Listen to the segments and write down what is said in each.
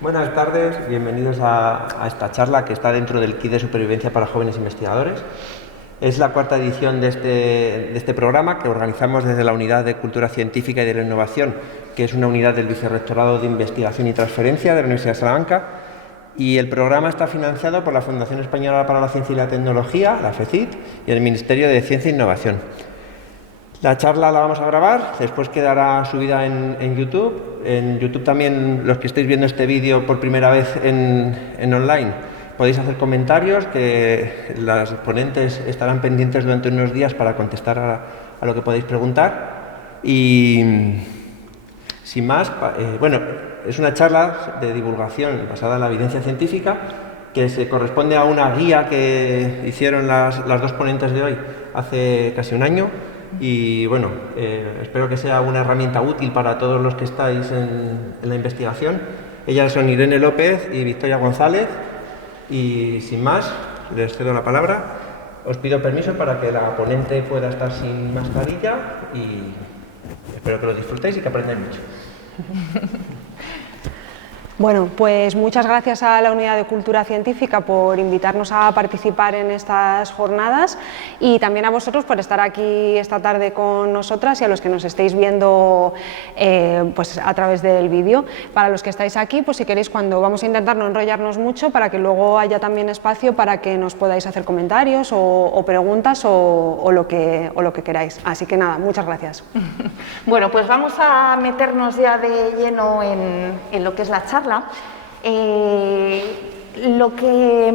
Buenas tardes, bienvenidos a esta charla que está dentro del Kit de Supervivencia para Jóvenes Investigadores. Es la cuarta edición de este programa que organizamos desde la Unidad de Cultura Científica y de la Innovación, que es una unidad del Vicerrectorado de Investigación y Transferencia de la Universidad de Salamanca. Y el programa está financiado por la Fundación Española para la Ciencia y la Tecnología, la FECIT, y el Ministerio de Ciencia e Innovación. La charla la vamos a grabar, después quedará subida en YouTube. En YouTube también, los que estéis viendo este vídeo por primera vez en online, podéis hacer comentarios, que las ponentes estarán pendientes durante unos días para contestar a lo que podéis preguntar. Y sin más, bueno, es una charla de divulgación basada en la evidencia científica que se corresponde a una guía que hicieron las dos ponentes de hoy hace casi un año. Y bueno, espero que sea una herramienta útil para todos los que estáis en la investigación. Ellas son Irene López y Victoria González. Y sin más, les cedo la palabra. Os pido permiso para que la ponente pueda estar sin mascarilla y espero que lo disfrutéis y que aprendáis mucho. Bueno, pues muchas gracias a la Unidad de Cultura Científica por invitarnos a participar en estas jornadas y también a vosotros por estar aquí esta tarde con nosotras y a los que nos estéis viendo pues a través del vídeo. Para los que estáis aquí, pues si queréis, cuando vamos a intentar no enrollarnos mucho para que luego haya también espacio para que nos podáis hacer comentarios o preguntas o lo que queráis. Así que nada, muchas gracias. Bueno, pues vamos a meternos ya de lleno en lo que es la charla. Lo que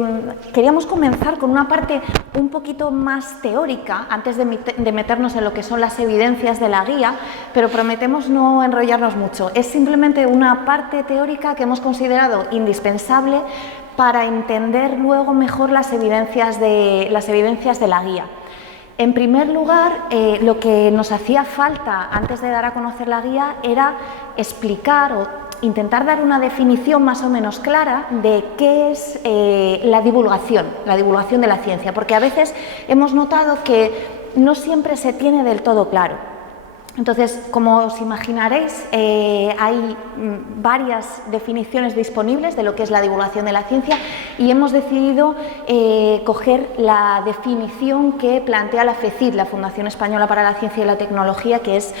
queríamos comenzar con una parte un poquito más teórica antes de meternos en lo que son las evidencias de la guía, pero prometemos no enrollarnos mucho. Es simplemente una parte teórica que hemos considerado indispensable para entender luego mejor las evidencias de la guía. En primer lugar, lo que nos hacía falta antes de dar a conocer la guía era explicar o intentar dar una definición más o menos clara de qué es la divulgación de la ciencia, porque a veces hemos notado que no siempre se tiene del todo claro. Entonces, como os imaginaréis, hay varias definiciones disponibles de lo que es la divulgación de la ciencia y hemos decidido coger la definición que plantea la FECIT, la Fundación Española para la Ciencia y la Tecnología, que es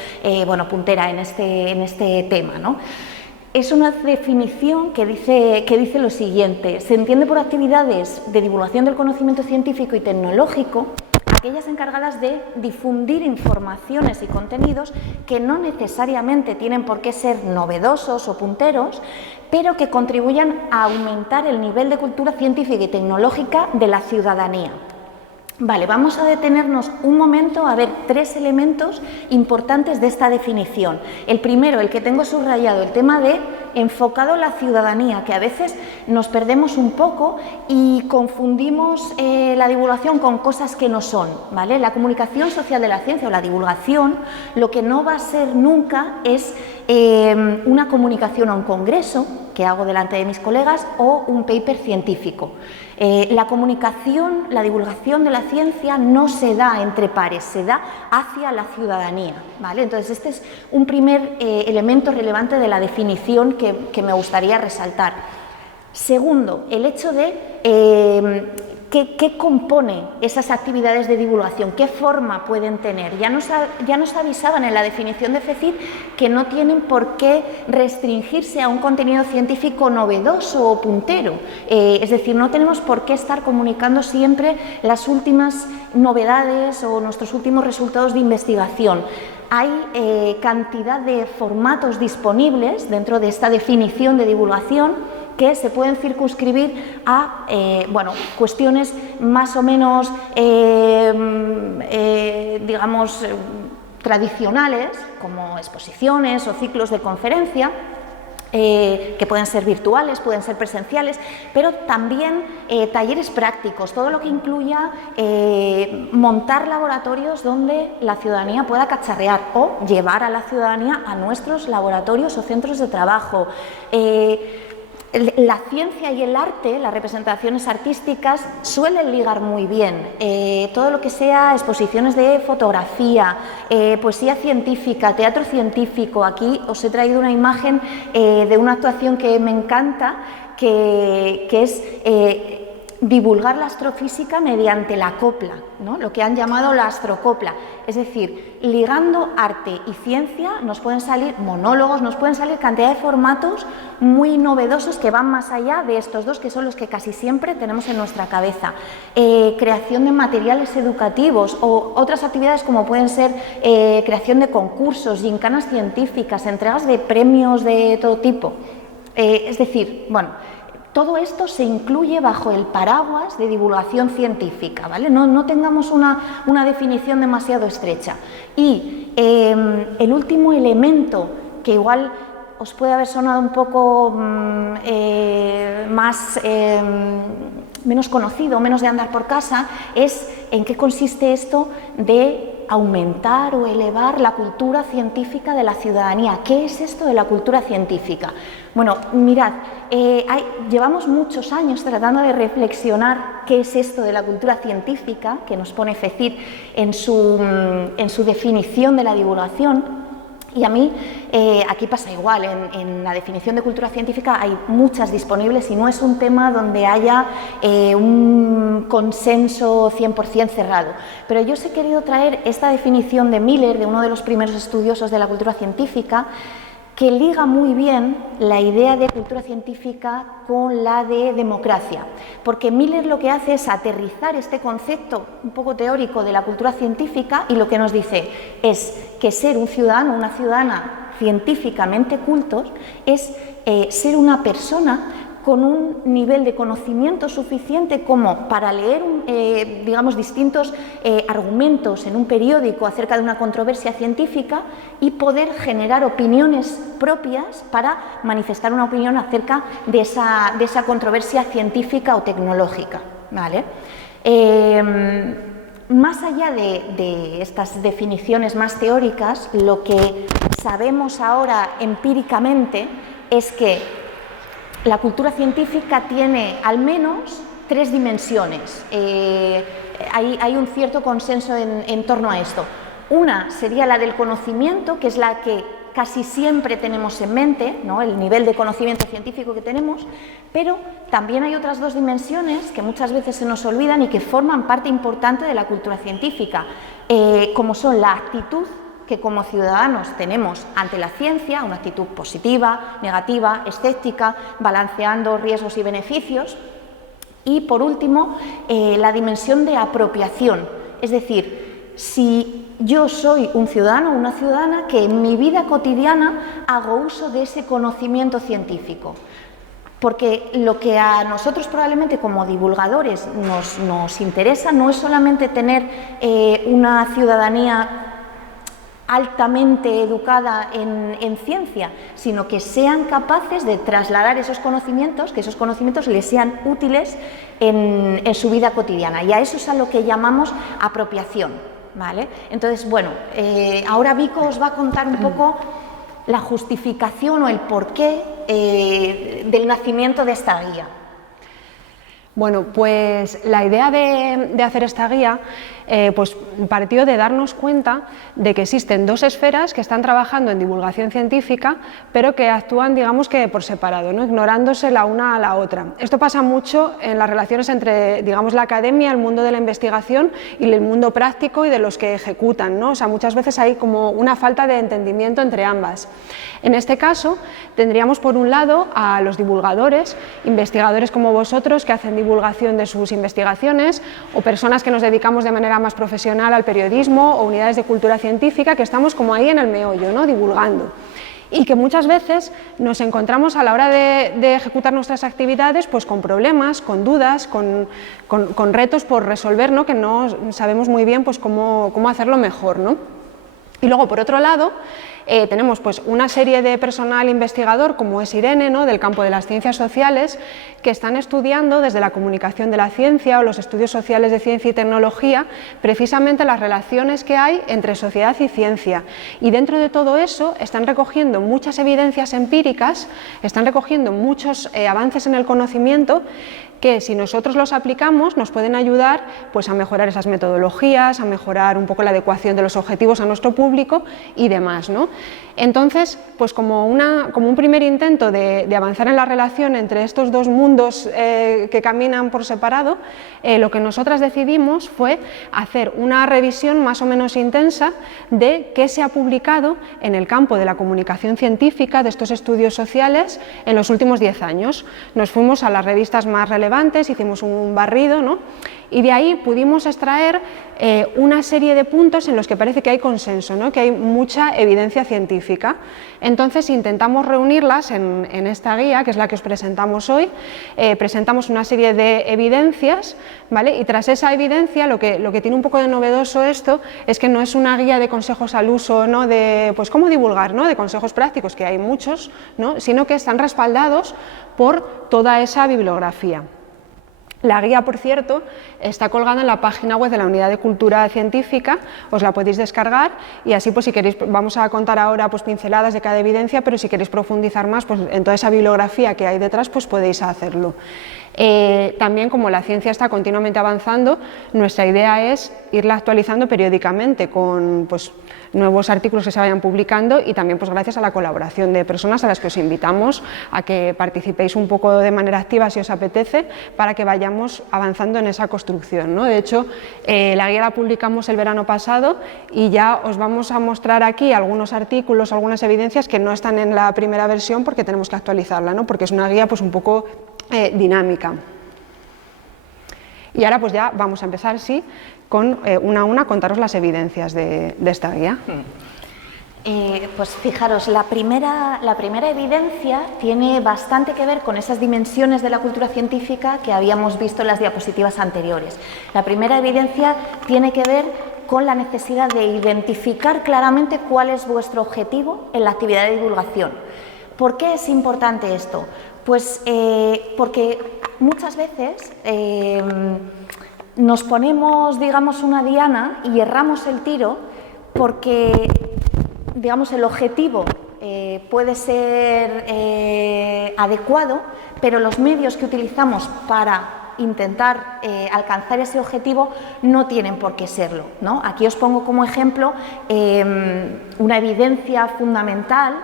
bueno, puntera en este tema, ¿no? Es una definición que dice lo siguiente: se entiende por actividades de divulgación del conocimiento científico y tecnológico aquellas encargadas de difundir informaciones y contenidos que no necesariamente tienen por qué ser novedosos o punteros, pero que contribuyan a aumentar el nivel de cultura científica y tecnológica de la ciudadanía. Vale, vamos a detenernos un momento a ver tres elementos importantes de esta definición. El primero, el que tengo subrayado, el tema de enfocado a la ciudadanía, que a veces nos perdemos un poco y confundimos la divulgación con cosas que no son, ¿vale? La comunicación social de la ciencia o la divulgación, lo que no va a ser nunca es una comunicación a un congreso que hago delante de mis colegas o un paper científico. La comunicación, la divulgación de la ciencia no se da entre pares, se da hacia la ciudadanía, ¿vale? Entonces este es un primer elemento relevante de la definición que me gustaría resaltar. Segundo, el hecho de ¿qué compone esas actividades de divulgación? ¿Qué forma pueden tener? Ya nos avisaban en la definición de FECIT que no tienen por qué restringirse a un contenido científico novedoso o puntero. Es decir, no tenemos por qué estar comunicando siempre las últimas novedades o nuestros últimos resultados de investigación. Hay cantidad de formatos disponibles dentro de esta definición de divulgación que se pueden circunscribir a bueno, cuestiones más o menos, digamos, tradicionales, como exposiciones o ciclos de conferencia, que pueden ser virtuales, pueden ser presenciales, pero también talleres prácticos, todo lo que incluya montar laboratorios donde la ciudadanía pueda cacharrear o llevar a la ciudadanía a nuestros laboratorios o centros de trabajo. la ciencia y el arte, las representaciones artísticas, suelen ligar muy bien. Todo lo que sea exposiciones de fotografía, poesía científica, teatro científico. Aquí os he traído una imagen de una actuación que me encanta, que es divulgar la astrofísica mediante la copla, ¿no? Lo que han llamado la astrocopla. Es decir, ligando arte y ciencia nos pueden salir monólogos, nos pueden salir cantidad de formatos muy novedosos que van más allá de estos dos, que son los que casi siempre tenemos en nuestra cabeza. Creación de materiales educativos o otras actividades como pueden ser creación de concursos, gincanas científicas, entregas de premios de todo tipo. Es decir, bueno, todo esto se incluye bajo el paraguas de divulgación científica, ¿vale? No tengamos una definición demasiado estrecha. Y el último elemento, que igual os puede haber sonado un poco menos conocido, menos de andar por casa, es en qué consiste esto de aumentar o elevar la cultura científica de la ciudadanía. ¿Qué es esto de la cultura científica? Bueno, mirad, llevamos muchos años tratando de reflexionar qué es esto de la cultura científica, que nos pone FECID en su definición de la divulgación. Y a mí, aquí pasa igual, en la definición de cultura científica hay muchas disponibles y no es un tema donde haya un consenso 100% cerrado. Pero yo os he querido traer esta definición de Miller, de uno de los primeros estudiosos de la cultura científica, que liga muy bien la idea de cultura científica con la de democracia, porque Miller lo que hace es aterrizar este concepto un poco teórico de la cultura científica y lo que nos dice es que ser un ciudadano, una ciudadana científicamente cultos es ser una persona con un nivel de conocimiento suficiente como para leer, digamos, distintos argumentos en un periódico acerca de una controversia científica y poder generar opiniones propias para manifestar una opinión acerca de esa controversia científica o tecnológica, ¿vale? Más allá de estas definiciones más teóricas, lo que sabemos ahora empíricamente es que la cultura científica tiene al menos 3 dimensiones. Hay un cierto consenso en torno a esto. Una sería la del conocimiento, que es la que casi siempre tenemos en mente, ¿no? El nivel de conocimiento científico que tenemos, pero también hay otras 2 dimensiones que muchas veces se nos olvidan y que forman parte importante de la cultura científica, como son la actitud que como ciudadanos tenemos ante la ciencia, una actitud positiva, negativa, escéptica, balanceando riesgos y beneficios. Y por último, la dimensión de apropiación, es decir, si yo soy un ciudadano o una ciudadana que en mi vida cotidiana hago uso de ese conocimiento científico. Porque lo que a nosotros probablemente como divulgadores nos interesa no es solamente tener una ciudadanía altamente educada en ciencia, sino que sean capaces de trasladar esos conocimientos, que esos conocimientos les sean útiles en su vida cotidiana. Y a eso es a lo que llamamos apropiación, ¿vale? Entonces, bueno, ahora Vico os va a contar un poco la justificación o el porqué del nacimiento de esta guía. Bueno, pues la idea de hacer esta guía pues partió de darnos cuenta de que existen 2 esferas que están trabajando en divulgación científica, pero que actúan, digamos, que por separado, ¿no? Ignorándose la una a la otra. Esto pasa mucho en las relaciones entre, digamos, la academia, el mundo de la investigación y el mundo práctico y de los que ejecutan, ¿no? O sea, muchas veces hay como una falta de entendimiento entre ambas. En este caso, tendríamos por un lado a los divulgadores, investigadores como vosotros que hacen divulgación de sus investigaciones, o personas que nos dedicamos de manera más profesional al periodismo o unidades de cultura científica, que estamos como ahí en el meollo, ¿no? Divulgando. Y que muchas veces nos encontramos a la hora de ejecutar nuestras actividades pues con problemas, con dudas, con retos por resolver, ¿no? Que no sabemos muy bien pues cómo hacerlo mejor, ¿no? Y luego, por otro lado, tenemos pues una serie de personal investigador, como es Irene, ¿no?, del campo de las ciencias sociales, que están estudiando desde la comunicación de la ciencia o los estudios sociales de ciencia y tecnología, precisamente las relaciones que hay entre sociedad y ciencia. Y dentro de todo eso están recogiendo muchas evidencias empíricas, están recogiendo muchos avances en el conocimiento que, si nosotros los aplicamos, nos pueden ayudar pues a mejorar esas metodologías, a mejorar un poco la adecuación de los objetivos a nuestro público y demás, ¿no? Entonces, pues como un primer intento de avanzar en la relación entre estos dos mundos que caminan por separado, lo que nosotras decidimos fue hacer una revisión más o menos intensa de qué se ha publicado en el campo de la comunicación científica, de estos estudios sociales, en los últimos 10 años. Nos fuimos a las revistas más relevantes, hicimos un barrido, ¿no?, y de ahí pudimos extraer una serie de puntos en los que parece que hay consenso, ¿no?, que hay mucha evidencia científica. Entonces intentamos reunirlas en esta guía, que es la que os presentamos hoy. Presentamos una serie de evidencias, ¿vale? Y tras esa evidencia, lo que tiene un poco de novedoso esto es que no es una guía de consejos al uso, ¿no?, de pues cómo divulgar, ¿no?, de consejos prácticos, que hay muchos, ¿no?, sino que están respaldados por toda esa bibliografía. La guía, por cierto, está colgada en la página web de la Unidad de Cultura Científica, os la podéis descargar y así, pues si queréis, vamos a contar ahora pues pinceladas de cada evidencia, pero si queréis profundizar más pues en toda esa bibliografía que hay detrás, pues podéis hacerlo. También, como la ciencia está continuamente avanzando, nuestra idea es irla actualizando periódicamente con pues nuevos artículos que se vayan publicando y también pues gracias a la colaboración de personas a las que os invitamos a que participéis un poco de manera activa si os apetece, para que vayamos avanzando en esa construcción, ¿no? De hecho, la guía la publicamos el verano pasado y ya os vamos a mostrar aquí algunos artículos, algunas evidencias que no están en la primera versión porque tenemos que actualizarla, ¿no?, porque es una guía pues un poco dinámica. Y ahora pues ya vamos a empezar, sí, con una a una contaros las evidencias de esta guía. Pues fijaros, la primera evidencia tiene bastante que ver con esas dimensiones de la cultura científica que habíamos visto en las diapositivas anteriores. La primera evidencia tiene que ver con la necesidad de identificar claramente cuál es vuestro objetivo en la actividad de divulgación. ¿Por qué es importante esto? Pues porque muchas veces nos ponemos, digamos, una diana y erramos el tiro porque, digamos, el objetivo puede ser adecuado, pero los medios que utilizamos para intentar alcanzar ese objetivo no tienen por qué serlo, ¿no? Aquí os pongo como ejemplo una evidencia fundamental,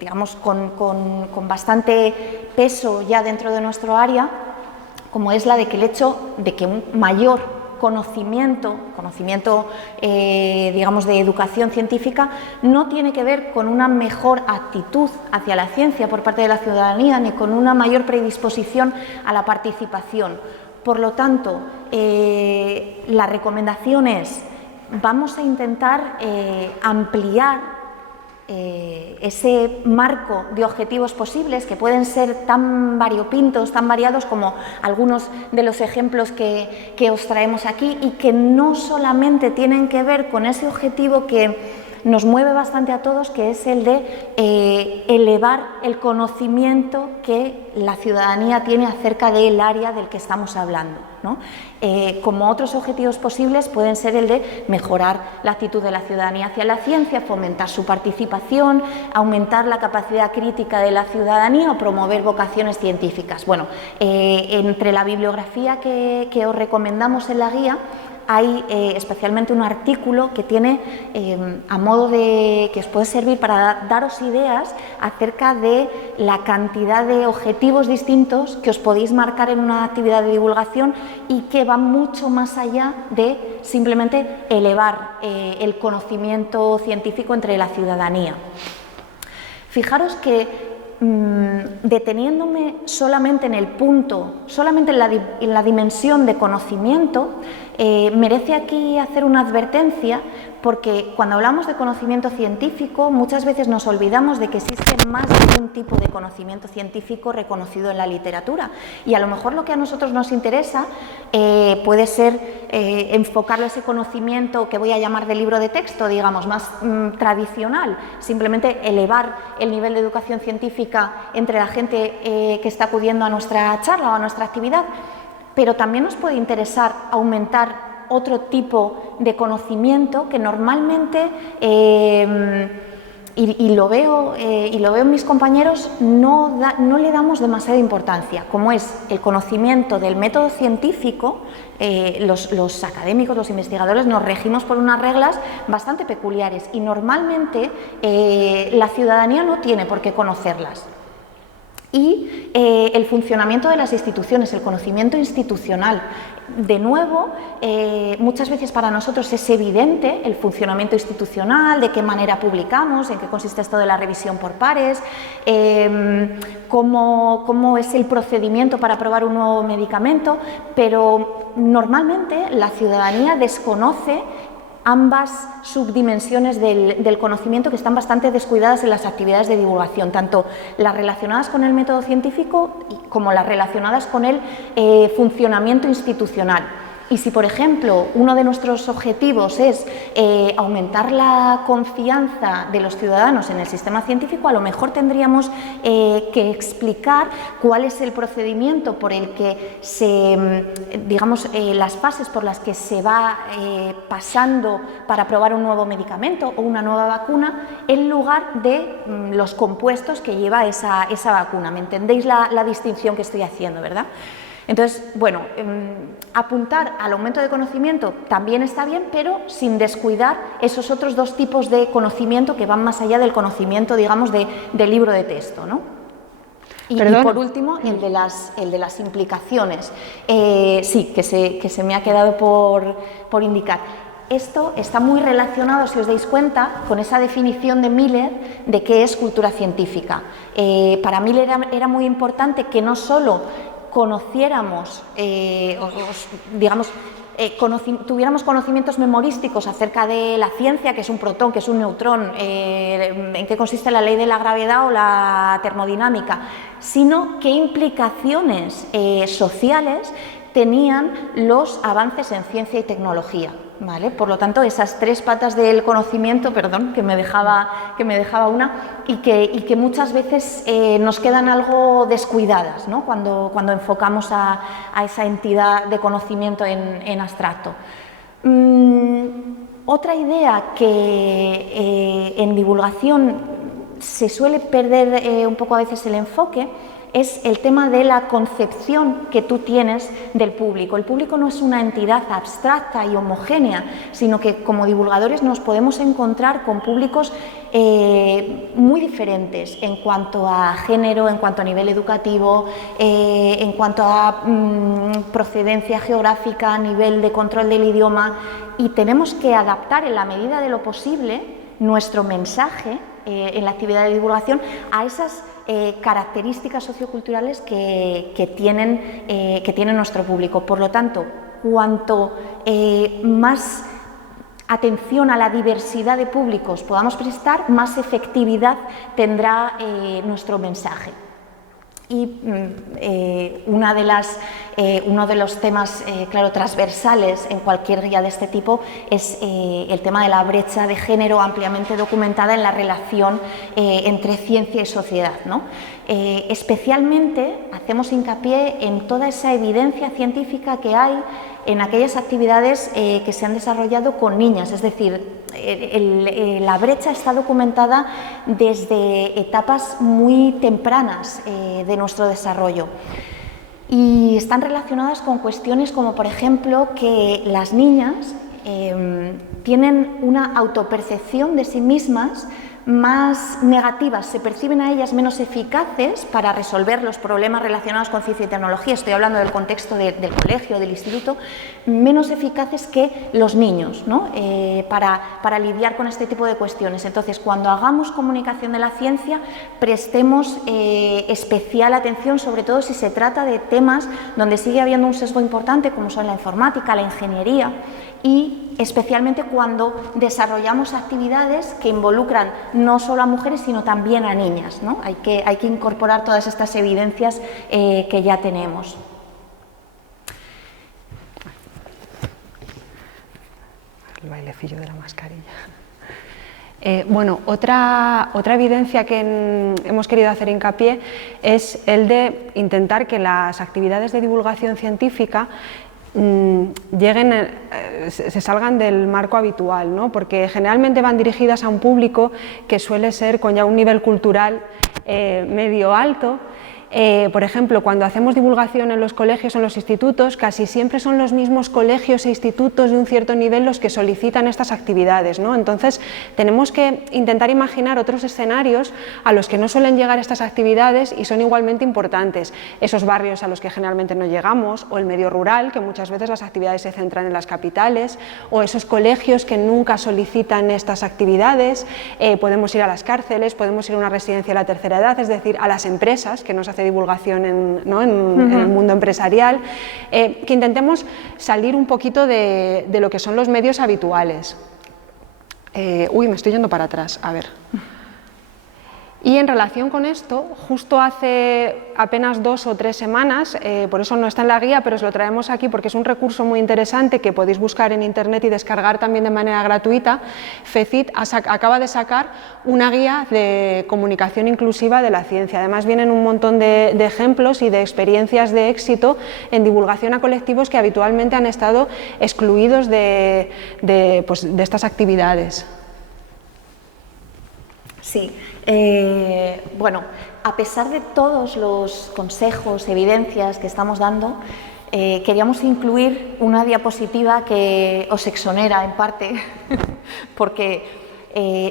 digamos, con bastante peso ya dentro de nuestro área, como es la de que el hecho de que un mayor conocimiento, digamos, de educación científica, no tiene que ver con una mejor actitud hacia la ciencia por parte de la ciudadanía, ni con una mayor predisposición a la participación. Por lo tanto, la recomendación es, vamos a intentar ampliar ese marco de objetivos posibles, que pueden ser tan variopintos, tan variados como algunos de los ejemplos que os traemos aquí, y que no solamente tienen que ver con ese objetivo que nos mueve bastante a todos, que es el de elevar el conocimiento que la ciudadanía tiene acerca del área del que estamos hablando, ¿no? Como otros objetivos posibles pueden ser el de mejorar la actitud de la ciudadanía hacia la ciencia, fomentar su participación, aumentar la capacidad crítica de la ciudadanía o promover vocaciones científicas. Bueno, entre la bibliografía que os recomendamos en la guía hay especialmente un artículo que tiene a modo de que os puede servir para daros ideas acerca de la cantidad de objetivos distintos que os podéis marcar en una actividad de divulgación y que van mucho más allá de simplemente elevar el conocimiento científico entre la ciudadanía. Fijaros que deteniéndome solamente en el punto, solamente en la dimensión de conocimiento, merece aquí hacer una advertencia, porque cuando hablamos de conocimiento científico muchas veces nos olvidamos de que existe más de un tipo de conocimiento científico reconocido en la literatura, y a lo mejor lo que a nosotros nos interesa puede ser enfocarlo ese conocimiento que voy a llamar de libro de texto, digamos, más tradicional, simplemente elevar el nivel de educación científica entre la gente que está acudiendo a nuestra charla o a nuestra actividad, pero también nos puede interesar aumentar otro tipo de conocimiento que normalmente, y lo veo en mis compañeros, no le damos demasiada importancia, como es el conocimiento del método científico. Los académicos, los investigadores, nos regimos por unas reglas bastante peculiares y normalmente la ciudadanía no tiene por qué conocerlas. Y el funcionamiento de las instituciones, el conocimiento institucional. De nuevo, muchas veces para nosotros es evidente el funcionamiento institucional, de qué manera publicamos, en qué consiste esto de la revisión por pares, cómo es el procedimiento para aprobar un nuevo medicamento, pero normalmente la ciudadanía desconoce ambas subdimensiones del conocimiento, que están bastante descuidadas en las actividades de divulgación, tanto las relacionadas con el método científico como las relacionadas con el funcionamiento institucional. Y si, por ejemplo, uno de nuestros objetivos es aumentar la confianza de los ciudadanos en el sistema científico, a lo mejor tendríamos que explicar cuál es el procedimiento por el que las fases por las que se va pasando para probar un nuevo medicamento o una nueva vacuna, en lugar de los compuestos que lleva esa vacuna. ¿Me entendéis la distinción que estoy haciendo, verdad? Entonces, bueno, apuntar al aumento de conocimiento también está bien, pero sin descuidar esos otros dos tipos de conocimiento que van más allá del conocimiento, digamos, del libro de texto, ¿no? Y por último, el de las implicaciones. Sí, que se me ha quedado por indicar. Esto está muy relacionado, si os dais cuenta, con esa definición de Miller de qué es cultura científica. Para Miller era muy importante que no solo conociéramos, tuviéramos conocimientos memorísticos acerca de la ciencia, que es un protón, que es un neutrón, en qué consiste la ley de la gravedad o la termodinámica, sino qué implicaciones sociales tenían los avances en ciencia y tecnología. ¿Vale? Por lo tanto, esas tres patas del conocimiento, perdón, que me dejaba una, y que muchas veces nos quedan algo descuidadas, ¿no? cuando enfocamos a esa entidad de conocimiento en abstracto. Otra idea que en divulgación se suele perder un poco a veces el enfoque es el tema de la concepción que tú tienes del público. El público no es una entidad abstracta y homogénea, sino que como divulgadores nos podemos encontrar con públicos muy diferentes en cuanto a género, en cuanto a nivel educativo, en cuanto a procedencia geográfica, nivel de control del idioma, y tenemos que adaptar en la medida de lo posible nuestro mensaje en la actividad de divulgación a esas características socioculturales que tiene nuestro público. Por lo tanto, cuanto más atención a la diversidad de públicos podamos prestar, más efectividad tendrá nuestro mensaje. Y uno de los temas, claro, transversales en cualquier guía de este tipo es el tema de la brecha de género ampliamente documentada en la relación entre ciencia y sociedad, ¿no? Especialmente hacemos hincapié en toda esa evidencia científica que hay en aquellas actividades que se han desarrollado con niñas, es decir, la brecha está documentada desde etapas muy tempranas de nuestro desarrollo y están relacionadas con cuestiones como, por ejemplo, que las niñas tienen una autopercepción de sí mismas más negativas, se perciben a ellas menos eficaces para resolver los problemas relacionados con ciencia y tecnología, estoy hablando del contexto del colegio, del instituto, menos eficaces que los niños, ¿no? para lidiar con este tipo de cuestiones. Entonces, cuando hagamos comunicación de la ciencia, prestemos especial atención, sobre todo si se trata de temas donde sigue habiendo un sesgo importante, como son la informática, la ingeniería, y especialmente cuando desarrollamos actividades que involucran no solo a mujeres, sino también a niñas, ¿no? Hay que incorporar todas estas evidencias que ya tenemos. El bailecillo de la mascarilla. Bueno, otra evidencia que hemos querido hacer hincapié es el de intentar que las actividades de divulgación científica se salgan del marco habitual, ¿no? Porque generalmente van dirigidas a un público que suele ser con ya un nivel cultural medio alto. Por ejemplo, cuando hacemos divulgación en los colegios o en los institutos, casi siempre son los mismos colegios e institutos de un cierto nivel los que solicitan estas actividades, ¿no? Entonces, tenemos que intentar imaginar otros escenarios a los que no suelen llegar estas actividades y son igualmente importantes. Esos barrios a los que generalmente no llegamos, o el medio rural, que muchas veces las actividades se centran en las capitales, o esos colegios que nunca solicitan estas actividades. Podemos ir a las cárceles, podemos ir a una residencia de la tercera edad, es decir, a las empresas que nos hacen divulgación en el mundo empresarial, que intentemos salir un poquito de lo que son los medios habituales. Uy, me estoy yendo para atrás, a ver. Y en relación con esto, justo hace apenas 2 o 3 semanas, por eso no está en la guía, pero os lo traemos aquí porque es un recurso muy interesante que podéis buscar en internet y descargar también de manera gratuita. FECIT acaba de sacar una guía de comunicación inclusiva de la ciencia. Además vienen un montón de ejemplos y de experiencias de éxito en divulgación a colectivos que habitualmente han estado excluidos de estas actividades. Sí, bueno, a pesar de todos los consejos, evidencias que estamos dando, queríamos incluir una diapositiva que os exonera en parte, porque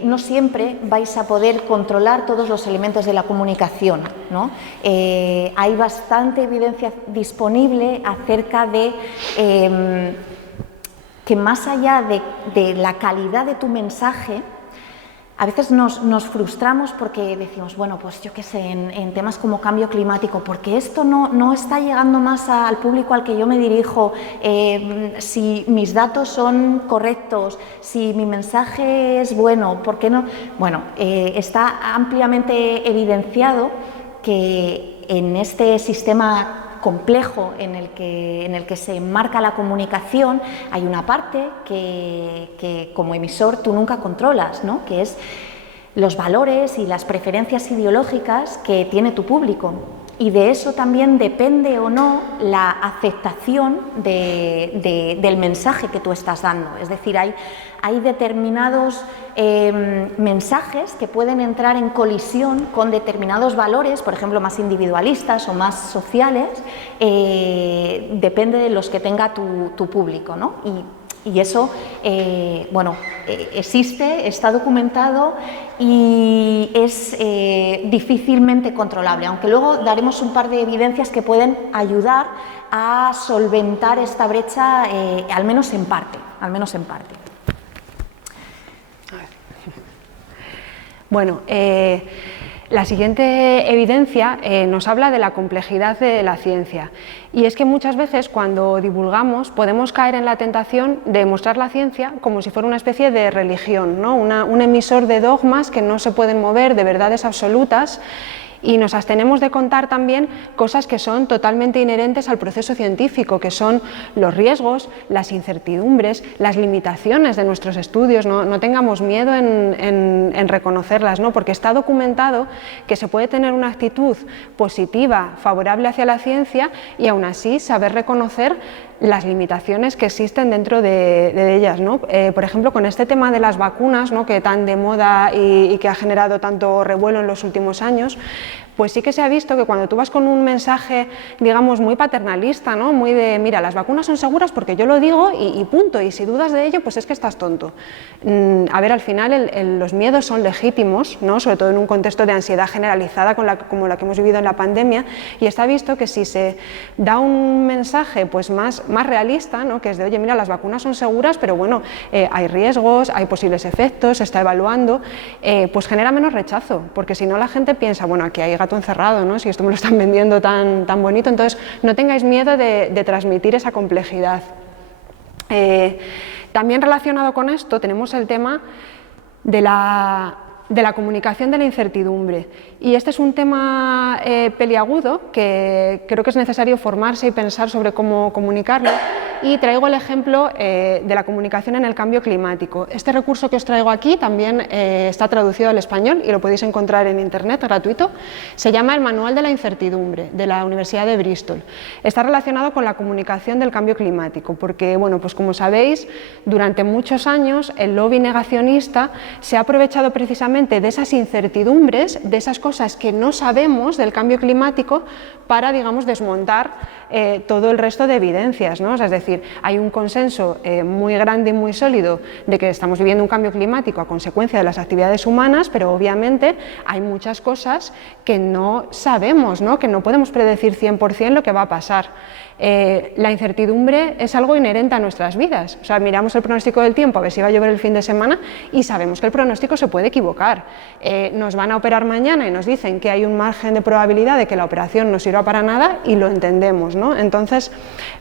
no siempre vais a poder controlar todos los elementos de la comunicación, ¿no? Hay bastante evidencia disponible acerca de que más allá de la calidad de tu mensaje, a veces nos frustramos porque decimos, bueno, pues yo qué sé, en temas como cambio climático, porque esto no está llegando más al público al que yo me dirijo, si mis datos son correctos, si mi mensaje es bueno, ¿por qué no? Bueno, está ampliamente evidenciado que en este sistema complejo en el que se enmarca la comunicación, hay una parte que como emisor tú nunca controlas, ¿no? Que es los valores y las preferencias ideológicas que tiene tu público. Y de eso también depende o no la aceptación del mensaje que tú estás dando. Es decir, hay determinados mensajes que pueden entrar en colisión con determinados valores, por ejemplo, más individualistas o más sociales, depende de los que tenga tu público, ¿no? Y eso, bueno, existe, está documentado y es difícilmente controlable, aunque luego daremos un par de evidencias que pueden ayudar a solventar esta brecha, al menos en parte, Bueno, la siguiente evidencia nos habla de la complejidad de la ciencia, y es que muchas veces cuando divulgamos podemos caer en la tentación de mostrar la ciencia como si fuera una especie de religión, ¿no? Un emisor de dogmas que no se pueden mover, de verdades absolutas, y nos abstenemos de contar también cosas que son totalmente inherentes al proceso científico, que son los riesgos, las incertidumbres, las limitaciones de nuestros estudios. No tengamos miedo en reconocerlas, ¿no? Porque está documentado que se puede tener una actitud positiva, favorable hacia la ciencia, y aún así saber reconocer las limitaciones que existen dentro de ellas, ¿no? Por ejemplo, con este tema de las vacunas, ¿no? Que tan de moda y que ha generado tanto revuelo en los últimos años, pues sí que se ha visto que cuando tú vas con un mensaje, digamos, muy paternalista, ¿no? Muy de, mira, las vacunas son seguras porque yo lo digo y punto, y si dudas de ello, pues es que estás tonto. A ver, al final los miedos son legítimos, ¿no? Sobre todo en un contexto de ansiedad generalizada como la que hemos vivido en la pandemia, y está visto que si se da un mensaje pues más realista, ¿no? Que es de, oye, mira, las vacunas son seguras, pero bueno, hay riesgos, hay posibles efectos, se está evaluando, pues genera menos rechazo, porque si no la gente piensa, bueno, aquí hay gato encerrado, ¿no? Si esto me lo están vendiendo tan bonito. Entonces no tengáis miedo de transmitir esa complejidad. También relacionado con esto tenemos el tema de la comunicación de la incertidumbre, y este es un tema peliagudo que creo que es necesario formarse y pensar sobre cómo comunicarlo, y traigo el ejemplo de la comunicación en el cambio climático. Este recurso que os traigo aquí también está traducido al español y lo podéis encontrar en internet gratuito. Se llama el Manual de la Incertidumbre, de la Universidad de Bristol. Está relacionado con la comunicación del cambio climático porque, bueno, pues como sabéis, durante muchos años el lobby negacionista se ha aprovechado precisamente de esas incertidumbres, de esas cosas que no sabemos del cambio climático para, digamos, desmontar todo el resto de evidencias, ¿no? O sea, es decir, hay un consenso muy grande y muy sólido de que estamos viviendo un cambio climático a consecuencia de las actividades humanas, pero obviamente hay muchas cosas que no sabemos, ¿no? Que no podemos predecir 100% lo que va a pasar. La incertidumbre es algo inherente a nuestras vidas. O sea, miramos el pronóstico del tiempo a ver si va a llover el fin de semana y sabemos que el pronóstico se puede equivocar. Nos van a operar mañana y nos dicen que hay un margen de probabilidad de que la operación no sirva para nada y lo entendemos, ¿no? Entonces,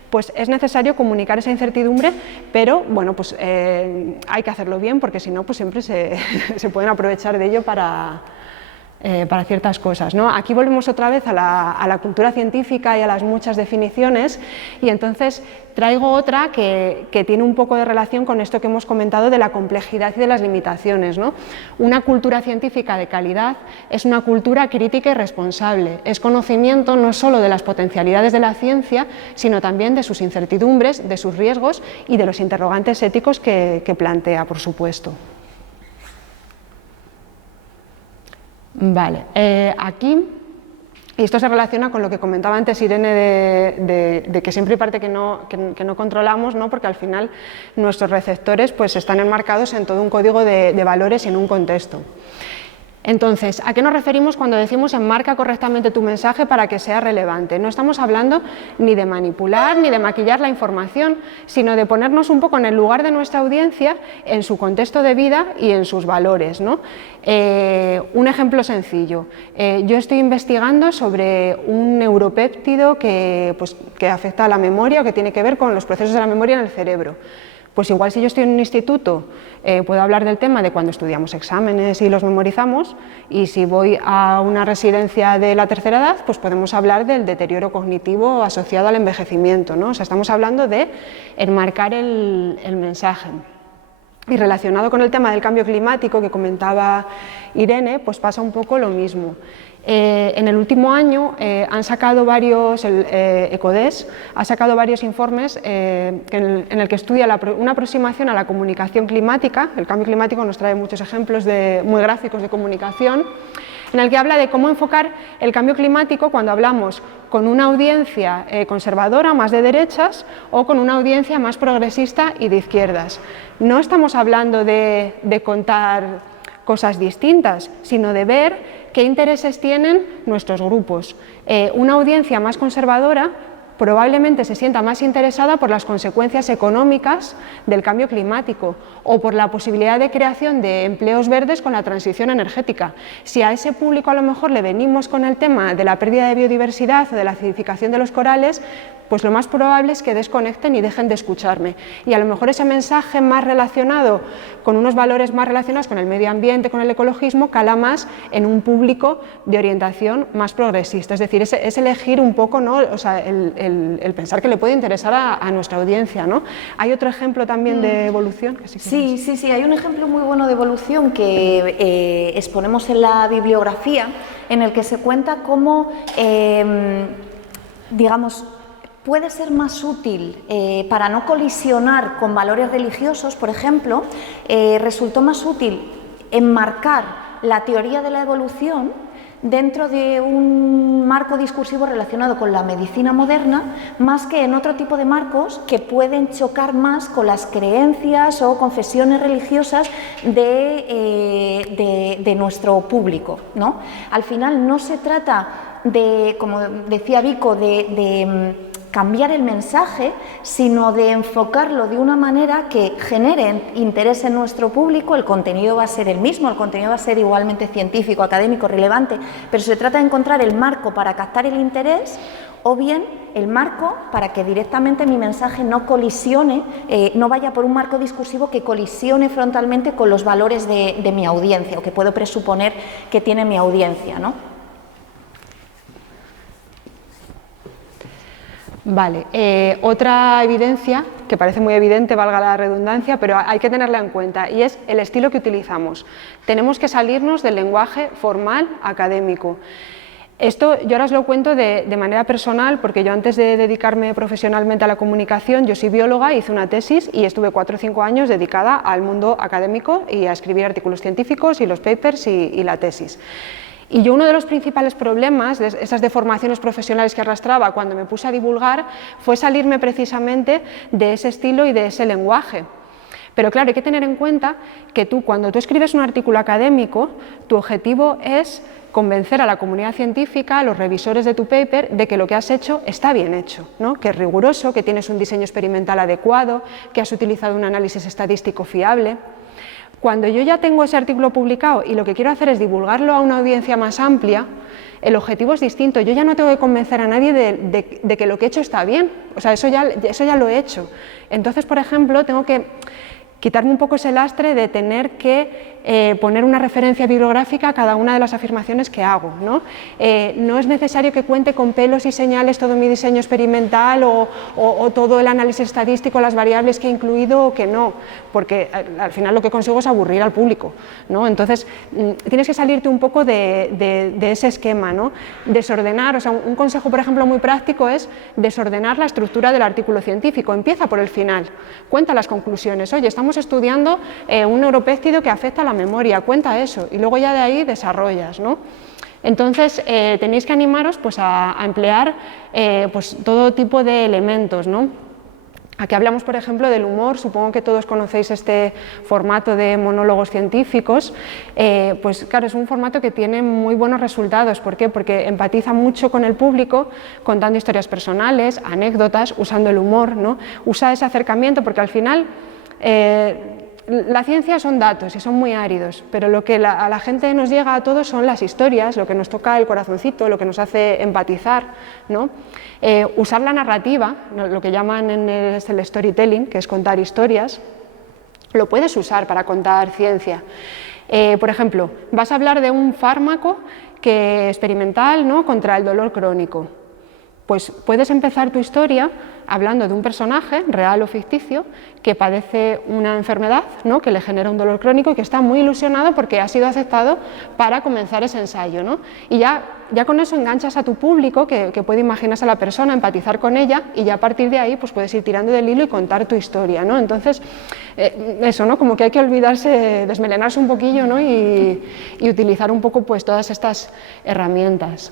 pues es necesario comunicar esa incertidumbre, pero bueno, pues hay que hacerlo bien porque si no, pues siempre se pueden aprovechar de ello para ciertas cosas, ¿no? Aquí volvemos otra vez a la cultura científica y a las muchas definiciones, y entonces traigo otra que tiene un poco de relación con esto que hemos comentado de la complejidad y de las limitaciones, ¿no? Una cultura científica de calidad es una cultura crítica y responsable, es conocimiento no solo de las potencialidades de la ciencia, sino también de sus incertidumbres, de sus riesgos y de los interrogantes éticos que plantea, por supuesto. Vale, aquí, y esto se relaciona con lo que comentaba antes Irene de que siempre hay parte que no controlamos, ¿no? Porque al final nuestros receptores pues están enmarcados en todo un código de valores y en un contexto. Entonces, ¿a qué nos referimos cuando decimos enmarca correctamente tu mensaje para que sea relevante? No estamos hablando ni de manipular ni de maquillar la información, sino de ponernos un poco en el lugar de nuestra audiencia, en su contexto de vida y en sus valores, ¿no? Un ejemplo sencillo. Yo estoy investigando sobre un neuropéptido que afecta a la memoria o que tiene que ver con los procesos de la memoria en el cerebro. Pues igual si yo estoy en un instituto puedo hablar del tema de cuando estudiamos exámenes y los memorizamos, y si voy a una residencia de la tercera edad pues podemos hablar del deterioro cognitivo asociado al envejecimiento, ¿no? O sea, estamos hablando de enmarcar el mensaje. Y relacionado con el tema del cambio climático que comentaba Irene, pues pasa un poco lo mismo. En el último año han sacado varios, el ECODES ha sacado varios informes en el que estudia una aproximación a la comunicación climática. El cambio climático nos trae muchos ejemplos muy gráficos de comunicación, en el que habla de cómo enfocar el cambio climático cuando hablamos con una audiencia conservadora, más de derechas, o con una audiencia más progresista y de izquierdas. No estamos hablando de contar cosas distintas, sino de ver qué intereses tienen nuestros grupos. Una audiencia más conservadora probablemente se sienta más interesada por las consecuencias económicas del cambio climático o por la posibilidad de creación de empleos verdes con la transición energética. Si a ese público a lo mejor le venimos con el tema de la pérdida de biodiversidad o de la acidificación de los corales, pues lo más probable es que desconecten y dejen de escucharme. Y a lo mejor ese mensaje más relacionado con unos valores más relacionados con el medio ambiente, con el ecologismo, cala más en un público de orientación más progresista. Es decir, es elegir un poco, ¿no? O sea, el pensar que le puede interesar a nuestra audiencia, ¿no? Hay otro ejemplo también de evolución. Que sí, hay un ejemplo muy bueno de evolución que exponemos en la bibliografía, en el que se cuenta cómo, digamos, puede ser más útil para no colisionar con valores religiosos, por ejemplo, resultó más útil enmarcar la teoría de la evolución dentro de un marco discursivo relacionado con la medicina moderna, más que en otro tipo de marcos que pueden chocar más con las creencias o confesiones religiosas de nuestro público, ¿no? Al final no se trata de, como decía Vico, de cambiar el mensaje, sino de enfocarlo de una manera que genere interés en nuestro público. El contenido va a ser el mismo, el contenido va a ser igualmente científico, académico, relevante, pero se trata de encontrar el marco para captar el interés o bien el marco para que directamente mi mensaje no colisione, no vaya por un marco discursivo que colisione frontalmente con los valores de mi audiencia o que puedo presuponer que tiene mi audiencia, ¿no? Vale, otra evidencia que parece muy evidente, valga la redundancia, pero hay que tenerla en cuenta, y es el estilo que utilizamos. Tenemos que salirnos del lenguaje formal académico. Esto yo ahora os lo cuento de manera personal, porque yo antes de dedicarme profesionalmente a la comunicación, yo soy bióloga, hice una tesis y estuve 4 o 5 años dedicada al mundo académico y a escribir artículos científicos y los papers y la tesis. Y yo uno de los principales problemas, de esas deformaciones profesionales que arrastraba cuando me puse a divulgar, fue salirme precisamente de ese estilo y de ese lenguaje. Pero claro, hay que tener en cuenta que cuando tú escribes un artículo académico, tu objetivo es convencer a la comunidad científica, a los revisores de tu paper, de que lo que has hecho está bien hecho, ¿no? Que es riguroso, que tienes un diseño experimental adecuado, que has utilizado un análisis estadístico fiable. Cuando yo ya tengo ese artículo publicado y lo que quiero hacer es divulgarlo a una audiencia más amplia, el objetivo es distinto. Yo ya no tengo que convencer a nadie de que lo que he hecho está bien, o sea, eso ya lo he hecho. Entonces, por ejemplo, tengo que quitarme un poco ese lastre de tener que poner una referencia bibliográfica a cada una de las afirmaciones que hago, ¿no? No es necesario que cuente con pelos y señales todo mi diseño experimental o todo el análisis estadístico, las variables que he incluido o que no, porque al final lo que consigo es aburrir al público, ¿no? Entonces tienes que salirte un poco de ese esquema, ¿no? Desordenar, o sea, un consejo, por ejemplo, muy práctico es desordenar la estructura del artículo científico. Empieza por el final, cuenta las conclusiones. Oye, estamos estudiando un neuropéptido que afecta a la memoria, cuenta eso, y luego ya de ahí desarrollas, ¿no? Entonces tenéis que animaros pues, a emplear pues, todo tipo de elementos, ¿no? Aquí hablamos, por ejemplo, del humor. Supongo que todos conocéis este formato de monólogos científicos. Pues claro, es un formato que tiene muy buenos resultados. ¿Por qué? Porque empatiza mucho con el público, contando historias personales, anécdotas, usando el humor, ¿no? Usa ese acercamiento, porque al final la ciencia son datos y son muy áridos, pero lo que a la gente nos llega a todos son las historias, lo que nos toca el corazoncito, lo que nos hace empatizar, ¿no? Usar la narrativa, lo que llaman el storytelling, que es contar historias, lo puedes usar para contar ciencia. Por ejemplo, vas a hablar de un fármaco experimental, ¿no? Contra el dolor crónico. Pues puedes empezar tu historia hablando de un personaje, real o ficticio, que padece una enfermedad, ¿no? Que le genera un dolor crónico y que está muy ilusionado porque ha sido aceptado para comenzar ese ensayo, ¿no? Y ya con eso enganchas a tu público, que puede imaginarse a la persona, empatizar con ella, y ya a partir de ahí pues puedes ir tirando del hilo y contar tu historia, ¿no? Entonces, eso, ¿no? Como que hay que olvidarse, desmelenarse un poquillo, ¿no? y utilizar un poco pues todas estas herramientas.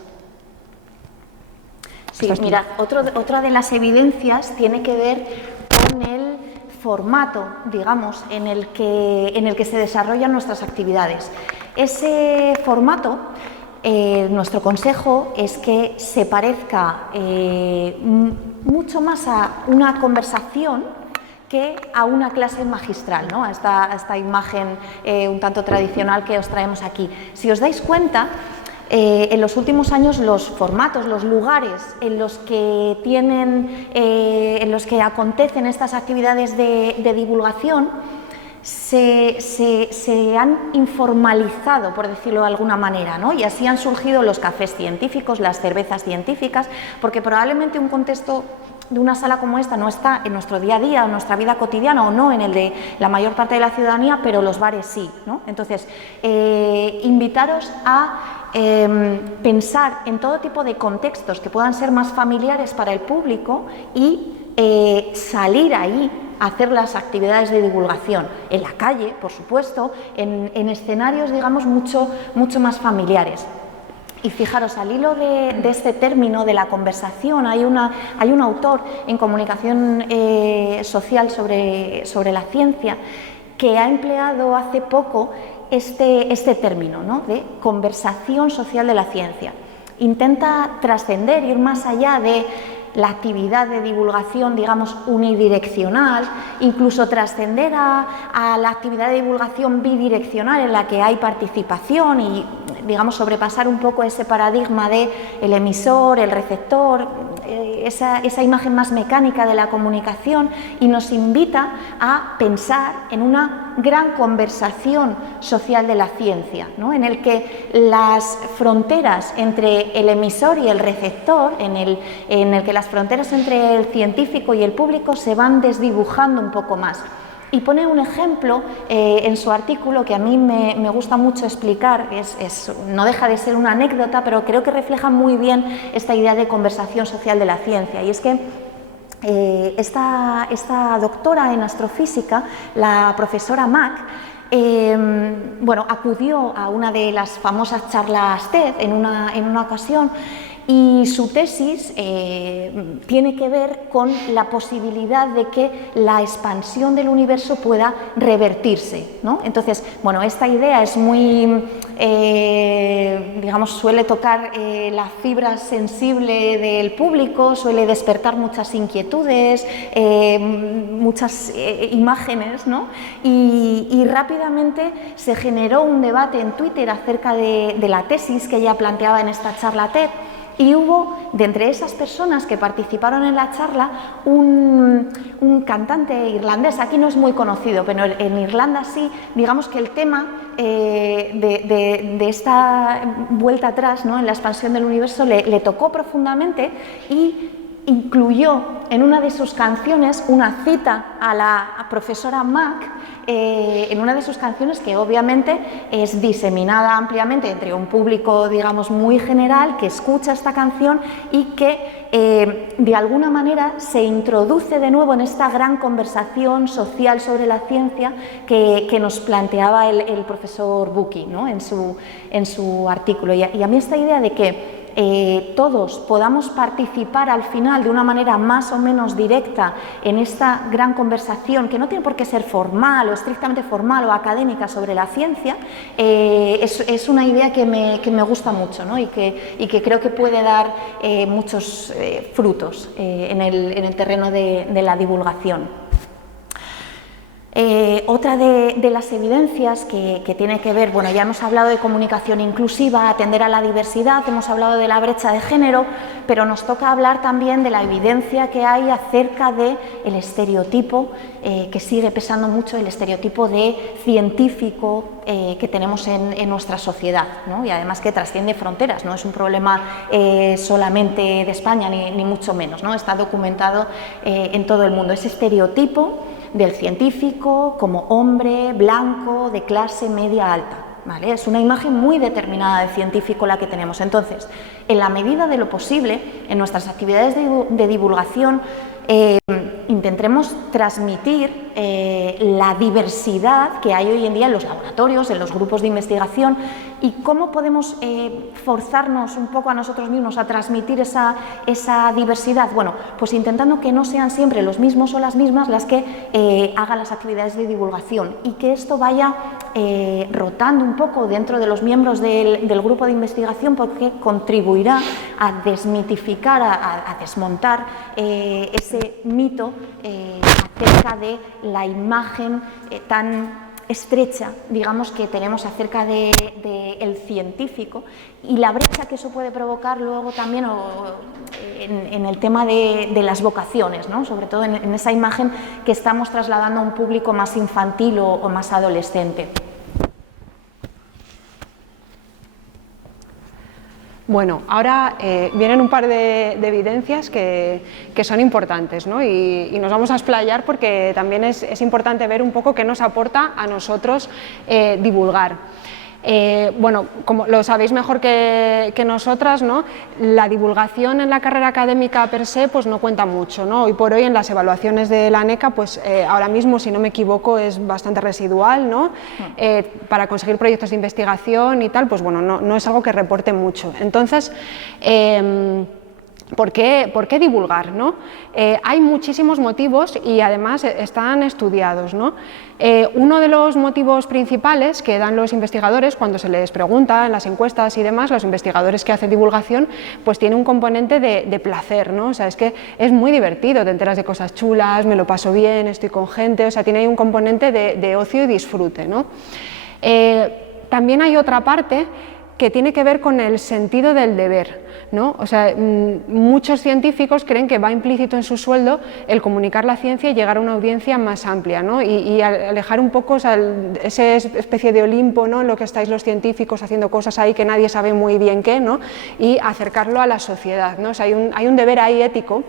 Sí, mira, otra de las evidencias tiene que ver con el formato, digamos, en el que se desarrollan nuestras actividades. Ese formato, nuestro consejo es que se parezca mucho más a una conversación que a una clase magistral, ¿no? A esta imagen un tanto tradicional que os traemos aquí. Si os dais cuenta, en los últimos años los formatos, los lugares en los que acontecen estas actividades de divulgación se han informalizado, por decirlo de alguna manera, ¿no? Y así han surgido los cafés científicos, las cervezas científicas, porque probablemente un contexto de una sala como esta no está en nuestro día a día, en nuestra vida cotidiana, o no en el de la mayor parte de la ciudadanía, pero los bares sí, ¿no? Entonces, invitaros a pensar en todo tipo de contextos que puedan ser más familiares para el público y salir ahí a hacer las actividades de divulgación, en la calle, por supuesto, en escenarios, digamos, mucho más familiares. Y fijaros, al hilo de este término de la conversación, hay un autor en comunicación social sobre la ciencia que ha empleado hace poco este término, ¿no? De conversación social de la ciencia. Intenta trascender, ir más allá de la actividad de divulgación, digamos, unidireccional, incluso trascender a la actividad de divulgación bidireccional en la que hay participación y, digamos, sobrepasar un poco ese paradigma de el emisor, el receptor, esa imagen más mecánica de la comunicación y nos invita a pensar en una gran conversación social de la ciencia, ¿no? En el que las fronteras entre el emisor y el receptor, en el que las fronteras entre el científico y el público se van desdibujando un poco más. Y pone un ejemplo en su artículo que a mí me gusta mucho explicar, no deja de ser una anécdota, pero creo que refleja muy bien esta idea de conversación social de la ciencia, y es que esta doctora en astrofísica, la profesora Mack, acudió a una de las famosas charlas TED en una ocasión, y su tesis tiene que ver con la posibilidad de que la expansión del universo pueda revertirse, ¿no? Entonces, bueno, esta idea es muy, suele tocar la fibra sensible del público, suele despertar muchas inquietudes, muchas imágenes, ¿no? Y rápidamente se generó un debate en Twitter acerca de la tesis que ella planteaba en esta charla TED. Y hubo, de entre esas personas que participaron en la charla, un cantante irlandés. Aquí no es muy conocido, pero en Irlanda sí. Digamos que el tema de esta vuelta atrás, ¿no?, en la expansión del universo le tocó profundamente, y incluyó en una de sus canciones una cita a la profesora Mack, en una de sus canciones que obviamente es diseminada ampliamente entre un público, digamos, muy general, que escucha esta canción y que de alguna manera se introduce de nuevo en esta gran conversación social sobre la ciencia que nos planteaba el profesor Bucchi, ¿no?, en su artículo. Y a mí esta idea de que todos podamos participar al final de una manera más o menos directa en esta gran conversación, que no tiene por qué ser formal o estrictamente formal o académica sobre la ciencia, es una idea que me gusta mucho, ¿no?, y que creo que puede dar muchos frutos en el terreno de la divulgación. Otra de las evidencias que tiene que ver, bueno, ya hemos hablado de comunicación inclusiva, atender a la diversidad, hemos hablado de la brecha de género, pero nos toca hablar también de la evidencia que hay acerca del estereotipo, que sigue pesando mucho, el estereotipo de científico que tenemos en nuestra sociedad, ¿no? Y además que trasciende fronteras, no es un problema solamente de España, ni mucho menos, ¿no? Está documentado en todo el mundo. Ese estereotipo del científico como hombre blanco de clase media alta, ¿vale? Es una imagen muy determinada de científico la que tenemos. Entonces, en la medida de lo posible, en nuestras actividades de divulgación, intentaremos transmitir la diversidad que hay hoy en día en los laboratorios, en los grupos de investigación, y cómo podemos forzarnos un poco a nosotros mismos a transmitir esa diversidad. Bueno, pues intentando que no sean siempre los mismos o las mismas las que hagan las actividades de divulgación, y que esto vaya rotando un poco dentro de los miembros del grupo de investigación, porque contribuirá a desmitificar, a desmontar ese mito acerca de la imagen tan estrecha, digamos, que tenemos acerca del científico, y la brecha que eso puede provocar luego también en el tema de las vocaciones, ¿no?, sobre todo en esa imagen que estamos trasladando a un público más infantil o más adolescente. Bueno, ahora vienen un par de evidencias que son importantes, ¿no? Y nos vamos a explayar porque también es importante ver un poco qué nos aporta a nosotros divulgar. Bueno, como lo sabéis mejor que nosotras, ¿no?, la divulgación en la carrera académica per se pues no cuenta mucho, ¿no? Hoy por hoy en las evaluaciones de la ANECA pues ahora mismo, si no me equivoco, es bastante residual, ¿no? Para conseguir proyectos de investigación y tal, pues bueno, no es algo que reporte mucho. Entonces, ¿por qué divulgar, ¿no? Hay muchísimos motivos y además están estudiados, ¿no? Uno de los motivos principales que dan los investigadores cuando se les pregunta en las encuestas y demás, los investigadores que hacen divulgación, pues tiene un componente de placer, ¿no? O sea, es que es muy divertido, te enteras de cosas chulas, me lo paso bien, estoy con gente, o sea, tiene ahí un componente de ocio y disfrute, ¿no? También hay otra parte que tiene que ver con el sentido del deber, ¿no? O sea, muchos científicos creen que va implícito en su sueldo el comunicar la ciencia y llegar a una audiencia más amplia, ¿no? Y alejar un poco, o sea, esa especie de Olimpo, ¿no?, en lo que estáis los científicos haciendo cosas ahí que nadie sabe muy bien qué, ¿no?, y acercarlo a la sociedad, ¿no? O sea, hay un deber ahí ético,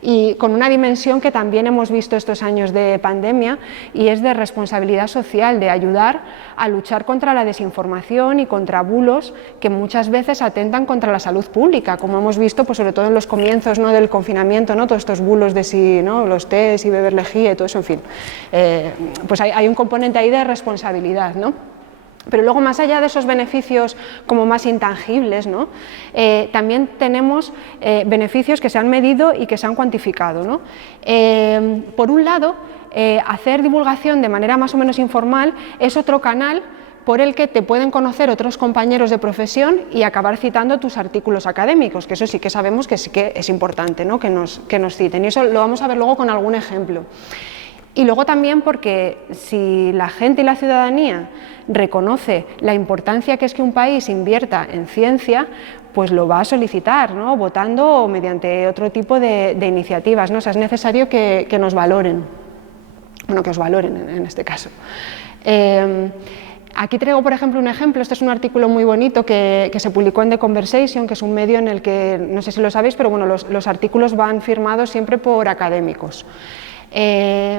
y con una dimensión que también hemos visto estos años de pandemia, y es de responsabilidad social, de ayudar a luchar contra la desinformación y contra bulos que muchas veces atentan contra la salud pública, como hemos visto pues sobre todo en los comienzos, ¿no?, del confinamiento, ¿no?, todos estos bulos de si, ¿no?, los tés y beber lejía y todo eso, en fin, pues hay un componente ahí de responsabilidad, ¿no? Pero luego, más allá de esos beneficios como más intangibles, ¿no?, también tenemos beneficios que se han medido y que se han cuantificado, ¿no? Por un lado, hacer divulgación de manera más o menos informal es otro canal por el que te pueden conocer otros compañeros de profesión y acabar citando tus artículos académicos, que eso sí que sabemos que sí que es importante, ¿no?, que nos citen, y eso lo vamos a ver luego con algún ejemplo. Y luego también porque si la gente y la ciudadanía reconoce la importancia que es que un país invierta en ciencia, pues lo va a solicitar, ¿no?, votando o mediante otro tipo de iniciativas, ¿no? O sea, es necesario que nos valoren, bueno, que os valoren en este caso. Aquí traigo, por ejemplo, un ejemplo. Este es un artículo muy bonito que se publicó en The Conversation, que es un medio en el que, no sé si lo sabéis, pero bueno, los artículos van firmados siempre por académicos.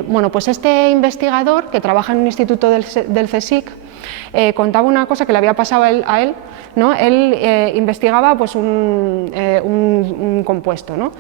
Bueno, pues este investigador que trabaja en un instituto del CSIC contaba una cosa que le había pasado a él, ¿no? Él investigaba pues un compuesto, ¿no?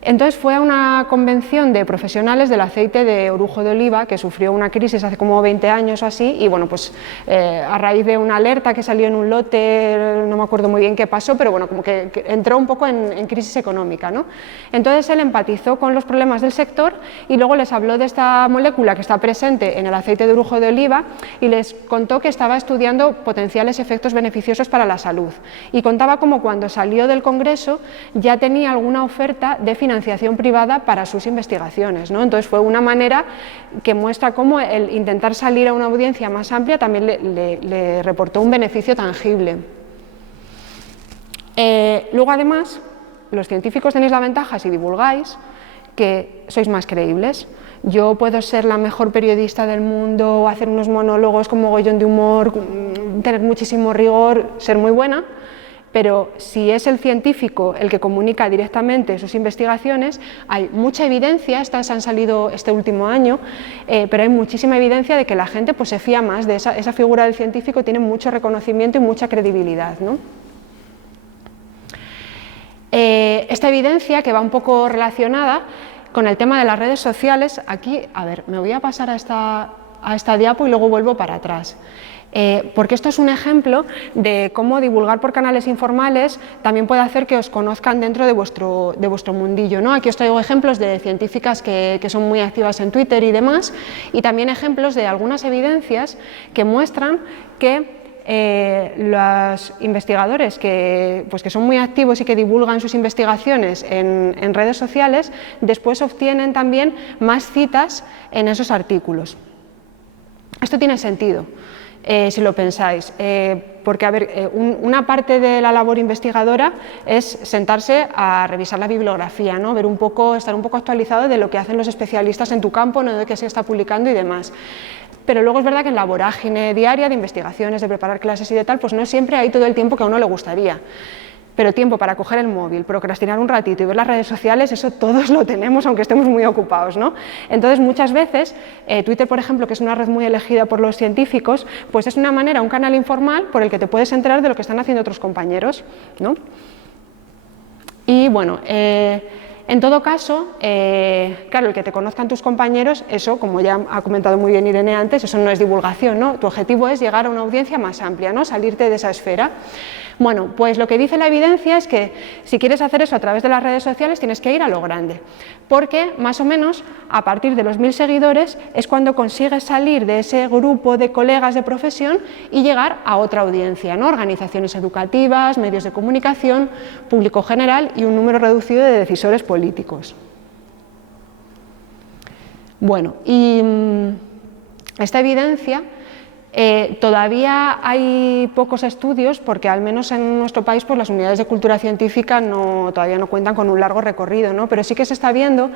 Entonces fue a una convención de profesionales del aceite de orujo de oliva, que sufrió una crisis hace como 20 años o así, y bueno, pues a raíz de una alerta que salió en un lote, no me acuerdo muy bien qué pasó, pero bueno, como que entró un poco en crisis económica, ¿no? Entonces él empatizó con los problemas del sector y luego les habló de esta molécula que está presente en el aceite de orujo de oliva y les contó que estaba estudiando potenciales efectos beneficiosos para la salud, y contaba como cuando salió del Congreso ya tenía alguna oferta de financiación privada para sus investigaciones, ¿no? Entonces fue una manera que muestra cómo el intentar salir a una audiencia más amplia también le reportó un beneficio tangible. Luego, además, los científicos tenéis la ventaja, si divulgáis, que sois más creíbles. Yo puedo ser la mejor periodista del mundo, hacer unos monólogos con mogollón de humor, tener muchísimo rigor, ser muy buena, pero si es el científico el que comunica directamente sus investigaciones, hay mucha evidencia, estas han salido este último año, pero hay muchísima evidencia de que la gente pues, se fía más de esa figura del científico, tiene mucho reconocimiento y mucha credibilidad, ¿no? Esta evidencia, que va un poco relacionada con el tema de las redes sociales, aquí, a ver, me voy a pasar a esta diapo y luego vuelvo para atrás. Porque esto es un ejemplo de cómo divulgar por canales informales también puede hacer que os conozcan dentro de vuestro mundillo, ¿no? Aquí os traigo ejemplos de científicas que son muy activas en Twitter y demás, y también ejemplos de algunas evidencias que muestran que los investigadores que son muy activos y que divulgan sus investigaciones en redes sociales, después obtienen también más citas en esos artículos. Esto tiene sentido. Si lo pensáis, porque a ver, una parte de la labor investigadora es sentarse a revisar la bibliografía, ¿no? Ver un poco, estar un poco actualizado de lo que hacen los especialistas en tu campo, ¿no?, de qué se está publicando y demás. Pero luego es verdad que en la vorágine diaria de investigaciones, de preparar clases y de tal, pues no siempre hay todo el tiempo que a uno le gustaría. Pero tiempo para coger el móvil, procrastinar un ratito y ver las redes sociales, eso todos lo tenemos, aunque estemos muy ocupados, ¿no? Entonces, muchas veces, Twitter, por ejemplo, que es una red muy elegida por los científicos, pues es una manera, un canal informal por el que te puedes enterar de lo que están haciendo otros compañeros, ¿no? Y bueno, en todo caso, claro, el que te conozcan tus compañeros, eso, como ya ha comentado muy bien Irene antes, eso no es divulgación, ¿no? Tu objetivo es llegar a una audiencia más amplia, ¿no? Salirte de esa esfera. Bueno, pues lo que dice la evidencia es que si quieres hacer eso a través de las redes sociales tienes que ir a lo grande, porque más o menos a partir de los 1000 seguidores es cuando consigues salir de ese grupo de colegas de profesión y llegar a otra audiencia, ¿no? Organizaciones educativas, medios de comunicación, público general y un número reducido de decisores políticos. Bueno, y esta evidencia Todavía hay pocos estudios porque al menos en nuestro país pues las unidades de cultura científica todavía no cuentan con un largo recorrido, ¿no? Pero sí que se está viendo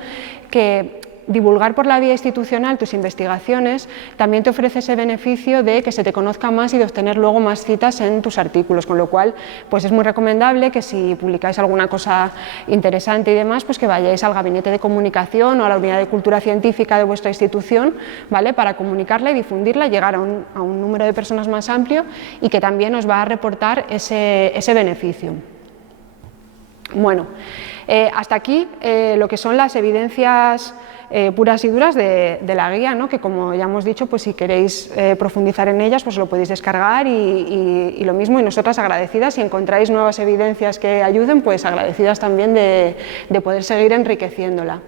que divulgar por la vía institucional tus investigaciones también te ofrece ese beneficio de que se te conozca más y de obtener luego más citas en tus artículos, con lo cual pues es muy recomendable que si publicáis alguna cosa interesante y demás, pues que vayáis al gabinete de comunicación o a la unidad de cultura científica de vuestra institución, ¿vale? Para comunicarla y difundirla, llegar a un número de personas más amplio y que también os va a reportar ese beneficio. Bueno, hasta aquí lo que son las evidencias puras y duras de la guía, ¿no? Que como ya hemos dicho, pues si queréis profundizar en ellas, pues lo podéis descargar y lo mismo, y nosotras agradecidas, si encontráis nuevas evidencias que ayuden, pues agradecidas también de poder seguir enriqueciéndola.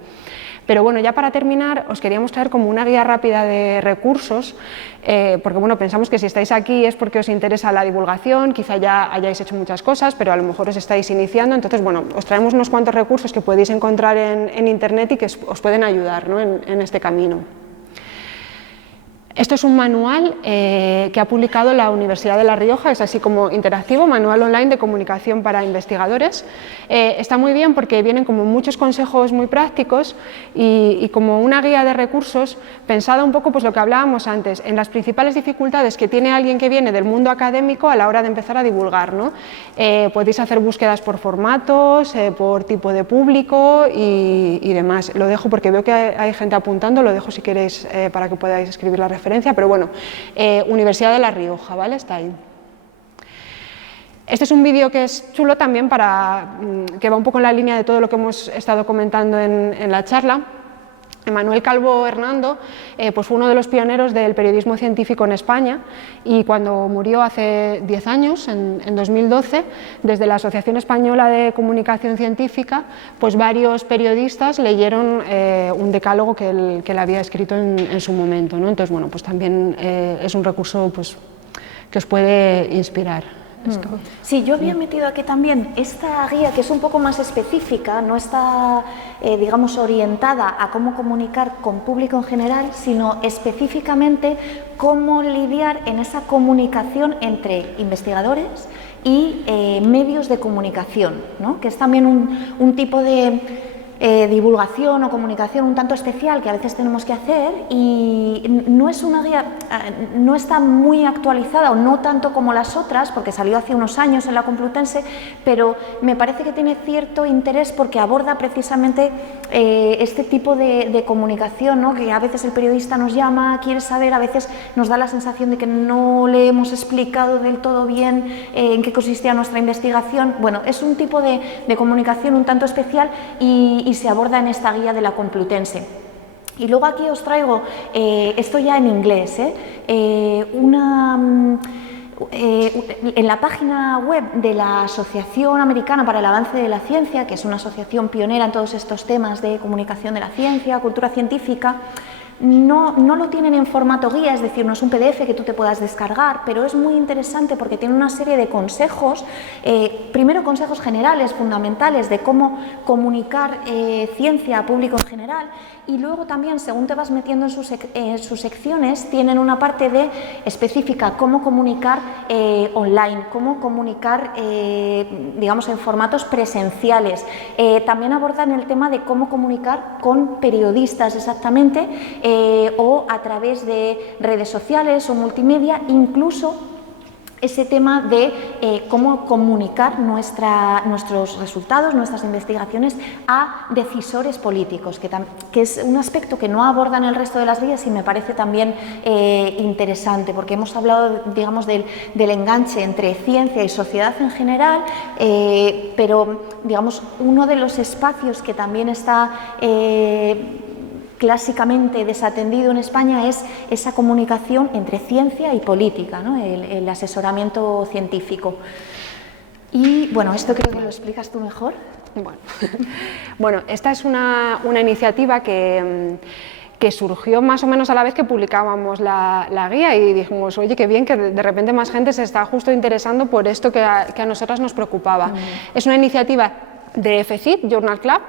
Pero bueno, ya para terminar, os quería mostrar como una guía rápida de recursos, porque bueno, pensamos que si estáis aquí es porque os interesa la divulgación, quizá ya hayáis hecho muchas cosas, pero a lo mejor os estáis iniciando, entonces bueno, os traemos unos cuantos recursos que podéis encontrar en internet y que os pueden ayudar, ¿no? en este camino. Esto es un manual que ha publicado la Universidad de La Rioja, es así como interactivo, manual online de comunicación para investigadores. Está muy bien porque vienen como muchos consejos muy prácticos y como una guía de recursos pensada un poco pues lo que hablábamos antes, en las principales dificultades que tiene alguien que viene del mundo académico a la hora de empezar a divulgar, ¿no? Podéis hacer búsquedas por formatos, por tipo de público y demás. Lo dejo porque veo que hay gente apuntando, lo dejo si queréis para que podáis escribir la referencia, pero bueno, Universidad de La Rioja, ¿vale? Está ahí. Este es un vídeo que es chulo también que va un poco en la línea de todo lo que hemos estado comentando en la charla. Manuel Calvo Hernando pues fue uno de los pioneros del periodismo científico en España y cuando murió hace 10 años, en 2012, desde la Asociación Española de Comunicación Científica, pues varios periodistas leyeron un decálogo que él había escrito en su momento, ¿no? Entonces, bueno, pues también es un recurso pues, que os puede inspirar. Sí, yo había metido aquí también esta guía que es un poco más específica, no está, digamos, orientada a cómo comunicar con público en general, sino específicamente cómo lidiar en esa comunicación entre investigadores y medios de comunicación, ¿no? Que es también un tipo de divulgación o comunicación un tanto especial que a veces tenemos que hacer y no es una guía, no está muy actualizada o no tanto como las otras porque salió hace unos años en la Complutense, pero me parece que tiene cierto interés porque aborda precisamente este tipo de comunicación, ¿no? Que a veces el periodista nos llama, quiere saber, a veces nos da la sensación de que no le hemos explicado del todo bien en qué consistía nuestra investigación. Bueno, es un tipo de comunicación un tanto especial y se aborda en esta guía de la Complutense. Y luego aquí os traigo, esto ya en inglés, en la página web de la Asociación Americana para el Avance de la Ciencia, que es una asociación pionera en todos estos temas de comunicación de la ciencia, cultura científica, no lo tienen en formato guía, es decir, no es un PDF que tú te puedas descargar, pero es muy interesante porque tiene una serie de consejos, primero consejos generales, fundamentales de cómo comunicar ciencia a público en general y luego también, según te vas metiendo en sus secciones, tienen una parte específica, cómo comunicar online, cómo comunicar, digamos, en formatos presenciales. También abordan el tema de cómo comunicar con periodistas exactamente, o a través de redes sociales o multimedia, incluso ese tema de cómo comunicar nuestros resultados, nuestras investigaciones a decisores políticos, que es un aspecto que no abordan el resto de las guías y me parece también interesante, porque hemos hablado, digamos, del enganche entre ciencia y sociedad en general, pero, digamos, uno de los espacios que también está clásicamente desatendido en España es esa comunicación entre ciencia y política, ¿no? El asesoramiento científico. Y bueno, esto creo que lo explicas tú mejor. Bueno, esta es una iniciativa que surgió más o menos a la vez que publicábamos la guía y dijimos, oye, qué bien que de repente más gente se está justo interesando por esto que a nosotras nos preocupaba. Es una iniciativa de FCIT, Journal Club,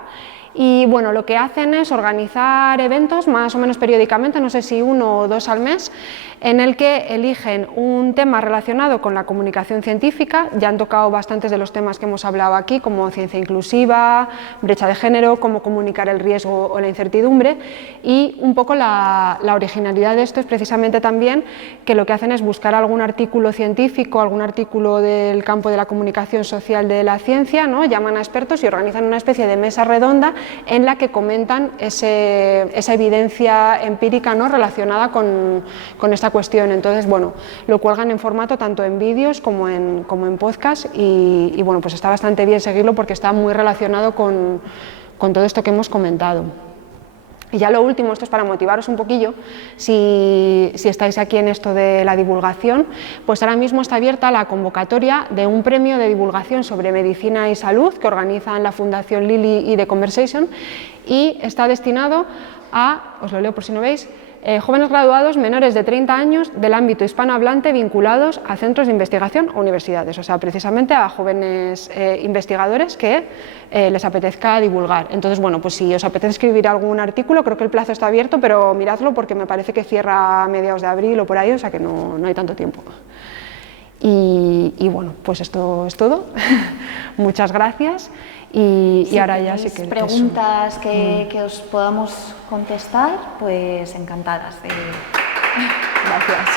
Y bueno, lo que hacen es organizar eventos más o menos periódicamente, no sé si 1 o 2 al mes, en el que eligen un tema relacionado con la comunicación científica. Ya han tocado bastantes de los temas que hemos hablado aquí, como ciencia inclusiva, brecha de género, cómo comunicar el riesgo o la incertidumbre, y un poco la originalidad de esto es precisamente también que lo que hacen es buscar algún artículo científico, algún artículo del campo de la comunicación social de la ciencia, ¿no? Llaman a expertos y organizan una especie de mesa redonda en la que comentan esa evidencia empírica, ¿no? Relacionada con esta cuestión. Entonces, bueno, lo cuelgan en formato tanto en vídeos como en podcast y bueno, pues está bastante bien seguirlo porque está muy relacionado con todo esto que hemos comentado. Y ya lo último, esto es para motivaros un poquillo, si estáis aquí en esto de la divulgación, pues ahora mismo está abierta la convocatoria de un premio de divulgación sobre medicina y salud que organizan la Fundación Lilly y The Conversation, y está destinado a, os lo leo por si no veis, jóvenes graduados menores de 30 años del ámbito hispanohablante vinculados a centros de investigación o universidades, o sea, precisamente a jóvenes investigadores que les apetezca divulgar. Entonces, bueno, pues si os apetece escribir algún artículo, creo que el plazo está abierto, pero miradlo porque me parece que cierra a mediados de abril o por ahí, o sea que no hay tanto tiempo. Y bueno, pues esto es todo. Muchas gracias. Y ahora ya sí que... preguntas que os podamos contestar, pues encantadas. Gracias.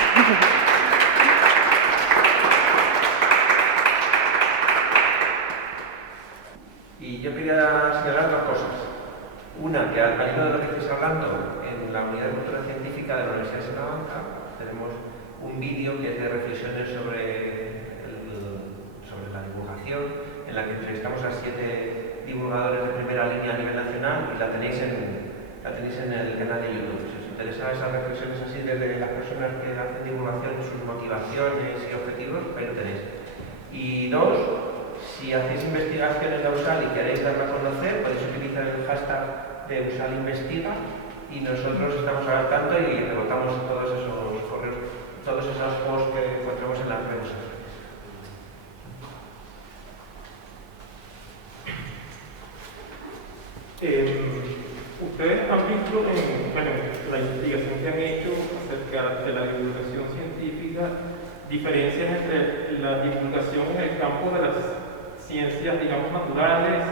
Y yo quería señalar 2 cosas. Una, que al hilo de lo que estáis hablando, en la unidad de cultura científica de la Universidad de Salamanca tenemos un vídeo que es de reflexiones sobre la divulgación, en la que entrevistamos a 7 divulgadores de primera línea a nivel nacional, y la tenéis en el canal de YouTube. Si os interesa esas reflexiones así desde las personas que hacen divulgación, sus motivaciones y objetivos, ahí lo tenéis. Y 2, si hacéis investigaciones de USAL y queréis darlo a conocer, podéis utilizar el hashtag de USAL Investiga y nosotros estamos al tanto y rebotamos todos esos correos, todos esos posts que encontramos en las redes sociales. Ustedes han visto en la investigación que han hecho acerca de la divulgación científica diferencias entre la divulgación en el campo de las ciencias, digamos, naturales,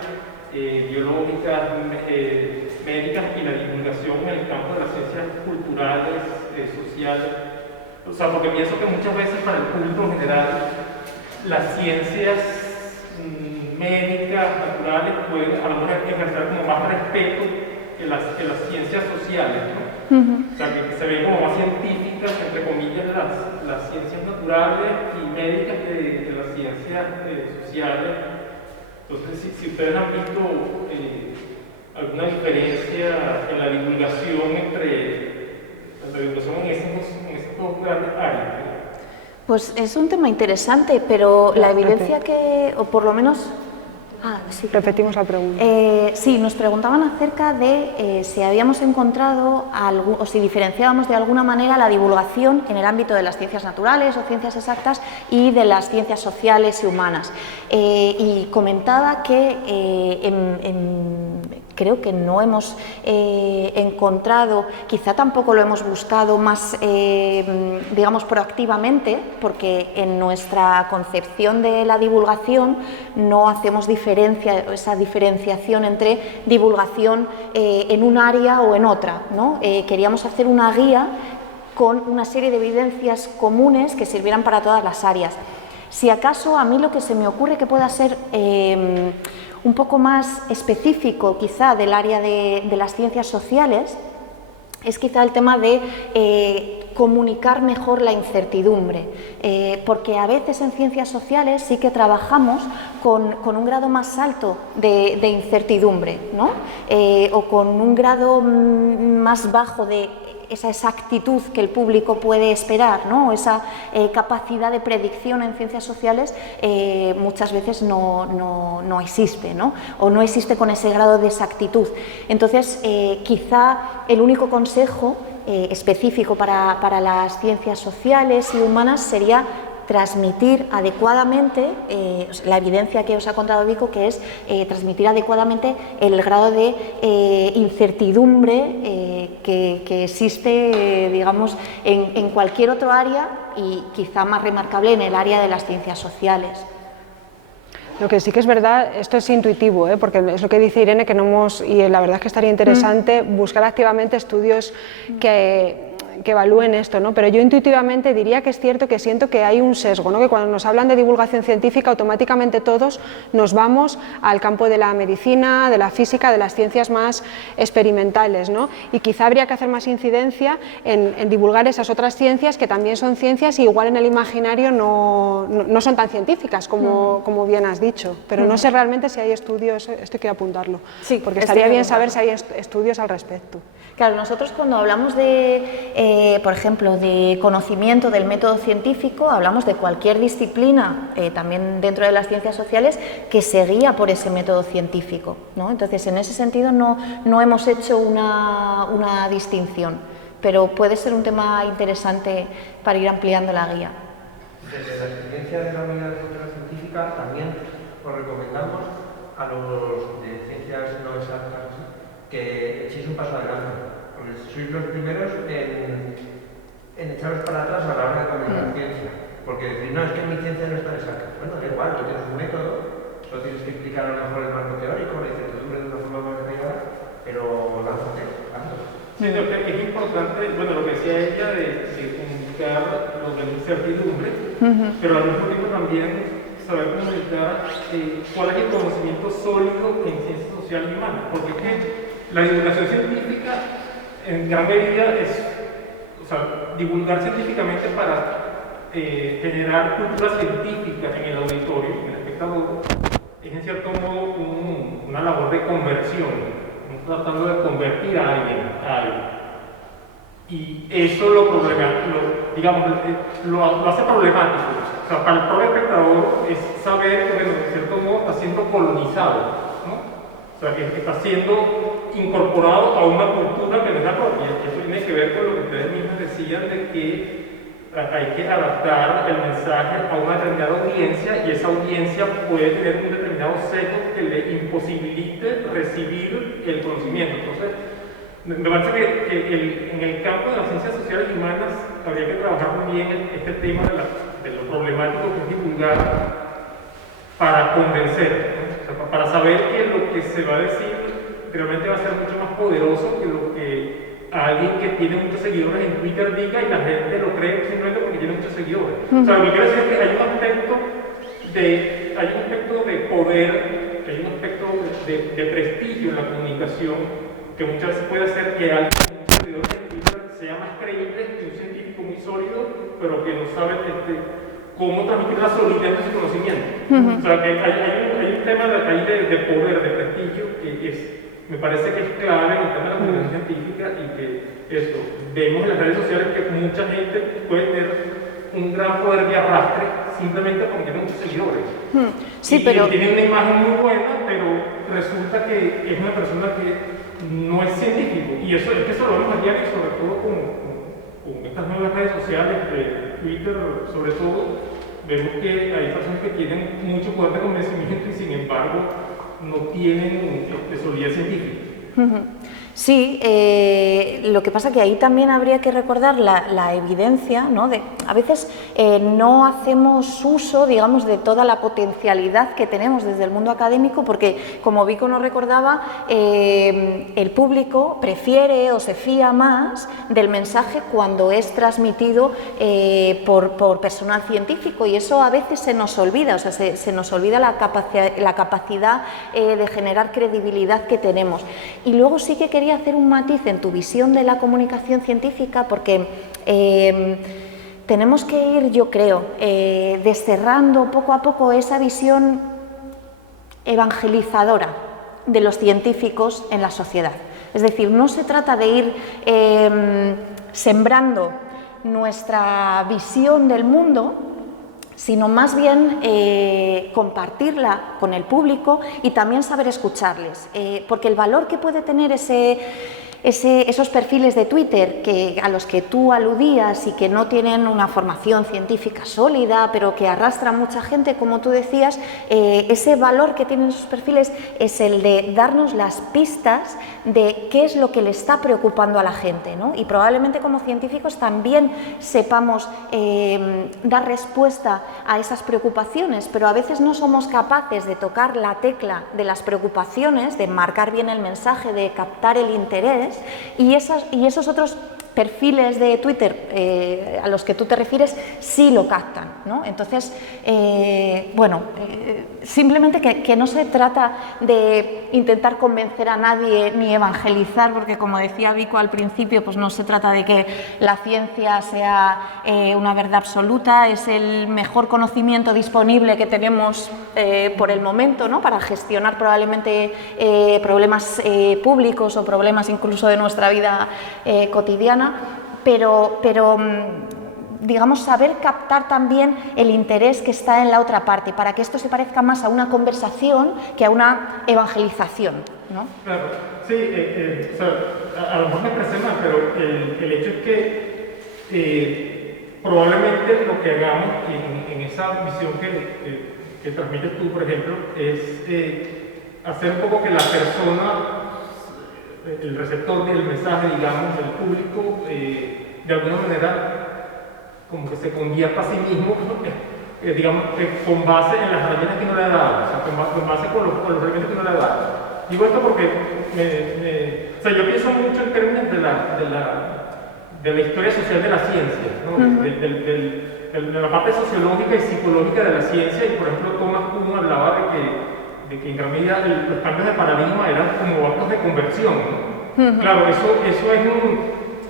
biológicas, médicas, y la divulgación en el campo de las ciencias culturales, sociales. O sea, porque pienso que muchas veces para el público en general las ciencias médicas, naturales, pueden a lo mejor ejercer como más respeto que las ciencias sociales, ¿no? O sea, que se ven como más científicas, entre comillas, las ciencias naturales y médicas de las ciencias sociales. Entonces, si ustedes han visto alguna diferencia en la divulgación en esas 2 grandes áreas, ¿no? Pues es un tema interesante, pero la evidencia que, o por lo menos... sí. Repetimos la pregunta. Sí, nos preguntaban acerca de si habíamos encontrado o si diferenciábamos de alguna manera la divulgación en el ámbito de las ciencias naturales o ciencias exactas y de las ciencias sociales y humanas. Y comentaba que creo que no hemos encontrado, quizá tampoco lo hemos buscado más, digamos, proactivamente, porque en nuestra concepción de la divulgación no hacemos esa diferenciación entre divulgación en un área o en otra, ¿no? Queríamos hacer una guía con una serie de evidencias comunes que sirvieran para todas las áreas. Si acaso a mí lo que se me ocurre que pueda ser un poco más específico quizá del área de las ciencias sociales es quizá el tema de comunicar mejor la incertidumbre, porque a veces en ciencias sociales sí que trabajamos con un grado más alto de incertidumbre, ¿no? O con un grado más bajo de esa exactitud que el público puede esperar, ¿no? Esa capacidad de predicción en ciencias sociales muchas veces no existe, ¿no? O no existe con ese grado de exactitud. Entonces, quizá el único consejo específico para las ciencias sociales y humanas sería transmitir adecuadamente, la evidencia que os ha contado Vico, que es transmitir adecuadamente el grado de incertidumbre que existe, digamos, en cualquier otro área y quizá más remarcable en el área de las ciencias sociales. Lo que sí que es verdad, esto es intuitivo, porque es lo que dice Irene, que no hemos, y la verdad es que estaría interesante buscar activamente estudios que evalúen esto, ¿no? Pero yo intuitivamente diría que es cierto que siento que hay un sesgo, ¿no? Que cuando nos hablan de divulgación científica automáticamente todos nos vamos al campo de la medicina, de la física, de las ciencias más experimentales, ¿no? Y quizá habría que hacer más incidencia en divulgar esas otras ciencias que también son ciencias y igual en el imaginario no son tan científicas como bien has dicho, pero no sé realmente si hay estudios, esto hay que apuntarlo, sí, porque estaría bien saber si hay estudios al respecto. Claro, nosotros cuando hablamos por ejemplo, de conocimiento del método científico, hablamos de cualquier disciplina, también dentro de las ciencias sociales, que se guía por ese método científico, ¿no? Entonces, en ese sentido no hemos hecho una distinción, pero puede ser un tema interesante para ir ampliando la guía. Desde la experiencia de la unidad de cultura científica también os recomendamos a los de ciencias no exactas que echéis un paso adelante, porque sois los primeros en echaros para atrás a la hora de cambiar la ciencia, porque decir, no, es que mi ciencia no está exacta. Bueno, da igual, tú tienes un método, lo tienes que explicar a lo mejor el marco teórico, la incertidumbre de una forma más detallada, pero lánzate, hazlo. Sí, no, es importante, bueno, lo que decía ella de comunicar lo de la incertidumbre, pero al mismo tiempo también saber comunicar cuál es el conocimiento sólido en ciencias sociales y humanas, porque es que la divulgación científica en gran medida es, o sea, divulgar científicamente para generar cultura científica en el auditorio, en el espectador, es en cierto modo una labor de conversión, tratando de convertir a alguien a algo. Y eso lo hace problemático. O sea, para el propio espectador es saber que, bueno, en cierto modo está siendo colonizado, ¿no? O sea, que está siendo incorporado a una cultura que no es la propia. Y eso tiene que ver con lo que ustedes mismos decían de que hay que adaptar el mensaje a una determinada audiencia y esa audiencia puede tener un determinado sesgo que le imposibilite recibir el conocimiento. Entonces, me parece que en el campo de las ciencias sociales y humanas habría que trabajar muy bien este tema de lo problemático que es divulgar para convencer, ¿no? O sea, para saber que lo que se va a decir realmente va a ser mucho más poderoso que lo que alguien que tiene muchos seguidores en Twitter diga y la gente lo cree simplemente porque tiene muchos seguidores. O sea, lo que quiero decir es que hay un aspecto de poder, hay un aspecto de prestigio en la comunicación que muchas veces puede hacer que alguien con muchos seguidores en Twitter sea más creíble que un científico muy sólido, pero que no sabe cómo transmitir la solidez de su conocimiento. O sea, que hay un tema de poder, de prestigio, que me parece que es clave en el tema de la comunicación científica y que vemos en las redes sociales que mucha gente puede tener un gran poder de arrastre simplemente porque tiene muchos seguidores. Sí, pero tiene una imagen muy buena, pero resulta que es una persona que no es científico. Y eso es que eso lo vemos a diario, sobre todo con estas nuevas redes sociales, Twitter sobre todo, vemos que hay personas que tienen mucho poder de convencimiento y sin embargo no tienen solidez científica. Sí, lo que pasa que ahí también habría que recordar la evidencia, ¿no? A veces no hacemos uso, digamos, de toda la potencialidad que tenemos desde el mundo académico porque, como Vico nos recordaba, el público prefiere o se fía más del mensaje cuando es transmitido por personal científico y eso a veces se nos olvida, o sea, se nos olvida la capacidad de generar credibilidad que tenemos. Y luego sí que quería hacer un matiz en tu visión de la comunicación científica porque tenemos que ir, yo creo, desterrando poco a poco esa visión evangelizadora de los científicos en la sociedad. Es decir, no se trata de ir sembrando nuestra visión del mundo, sino más bien compartirla con el público y también saber escucharles, porque el valor que puede tener ese esos perfiles de Twitter a los que tú aludías y que no tienen una formación científica sólida, pero que arrastran mucha gente, como tú decías, ese valor que tienen esos perfiles es el de darnos las pistas de qué es lo que le está preocupando a la gente, ¿no? Y probablemente como científicos también sepamos dar respuesta a esas preocupaciones, pero a veces no somos capaces de tocar la tecla de las preocupaciones, de marcar bien el mensaje, de captar el interés, y esos otros perfiles de Twitter a los que tú te refieres sí lo captan, ¿no? Entonces, simplemente que no se trata de intentar convencer a nadie ni evangelizar, porque como decía Vico al principio, pues no se trata de que la ciencia sea una verdad absoluta, es el mejor conocimiento disponible que tenemos por el momento, ¿no? Para gestionar probablemente problemas públicos o problemas incluso de nuestra vida cotidiana. Pero digamos, saber captar también el interés que está en la otra parte, para que esto se parezca más a una conversación que a una evangelización, ¿no? Claro, sí, a lo mejor me expresé mal, pero el hecho es que probablemente lo que hagamos en esa visión que transmites tú, por ejemplo, es hacer un poco que la persona, el receptor del mensaje, digamos, del público, de alguna manera como que se convierta a sí mismo, digamos, con base en las herramientas que no le ha dado, o sea, con base con los elementos que no le ha dado. Digo esto porque o sea, yo pienso mucho en términos de la historia social de la ciencia, ¿no? De la parte sociológica y psicológica de la ciencia, y por ejemplo Thomas Kuhn hablaba de que en gran medida los cambios de paradigma eran como actos de conversión, ¿no? Claro, eso es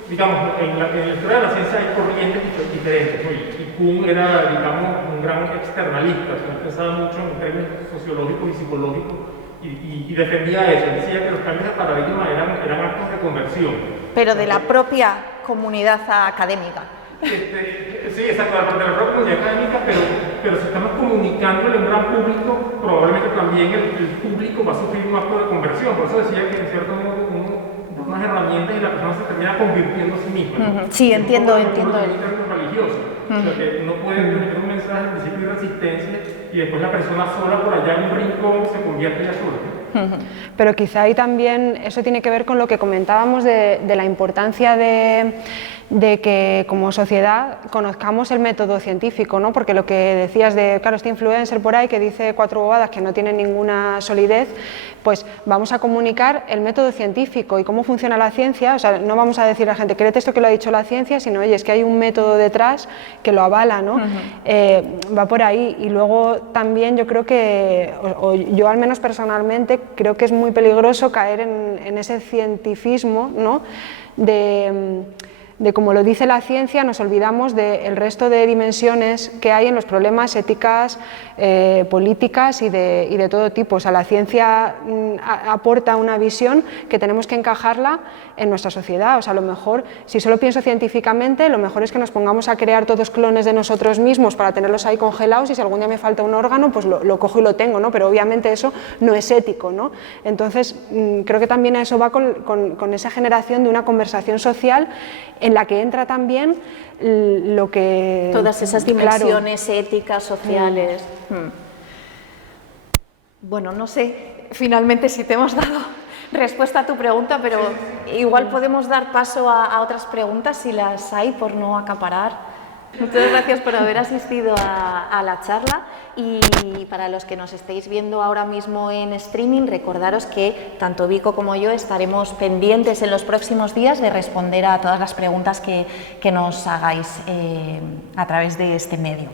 digamos, en la historia de la ciencia hay corrientes diferentes, ¿no? Y Kuhn era, digamos, un gran externalista, o sea, pensaba mucho en términos sociológicos y psicológicos y defendía eso, decía que los cambios de paradigma eran actos de conversión. Pero de la propia comunidad académica. Sí, exacto, de la propia comunidad académica, pero si estamos comunicándole a un gran público, probablemente también el público va a sufrir un acto de conversión. Por eso decía que en cierto modo unas herramientas y la persona se termina convirtiendo a sí misma. Sí, entiendo. En términos religiosos. O sea, que no pueden tener un mensaje de principio de resistencia y después la persona sola por allá en un rincón se convierte ya sola. Pero quizá ahí también eso tiene que ver con lo que comentábamos de la importancia de que como sociedad conozcamos el método científico, ¿no? Porque lo que decías de, claro, este influencer por ahí que dice 4 bobadas que no tienen ninguna solidez, pues vamos a comunicar el método científico y cómo funciona la ciencia. O sea, no vamos a decir a la gente, créete esto que lo ha dicho la ciencia, sino, oye, es que hay un método detrás que lo avala, ¿no? Va por ahí. Y luego también yo creo que, o yo al menos personalmente, creo que es muy peligroso caer en ese cientifismo, ¿no? De como lo dice la ciencia, nos olvidamos del resto de dimensiones que hay en los problemas éticas, políticas y de todo tipo. O sea, la ciencia aporta una visión que tenemos que encajarla en nuestra sociedad. O sea, a lo mejor, si solo pienso científicamente, lo mejor es que nos pongamos a crear todos clones de nosotros mismos para tenerlos ahí congelados y si algún día me falta un órgano, pues lo cojo y lo tengo, ¿no? Pero obviamente eso no es ético, ¿no? Entonces, creo que también a eso va con esa generación de una conversación social en la que entra también lo que... Todas esas dimensiones éticas, sociales. Bueno, no sé finalmente si te hemos dado respuesta a tu pregunta, pero igual podemos dar paso a otras preguntas si las hay, por no acaparar. Muchas gracias por haber asistido a la charla y para los que nos estéis viendo ahora mismo en streaming, recordaros que tanto Vico como yo estaremos pendientes en los próximos días de responder a todas las preguntas que nos hagáis a través de este medio.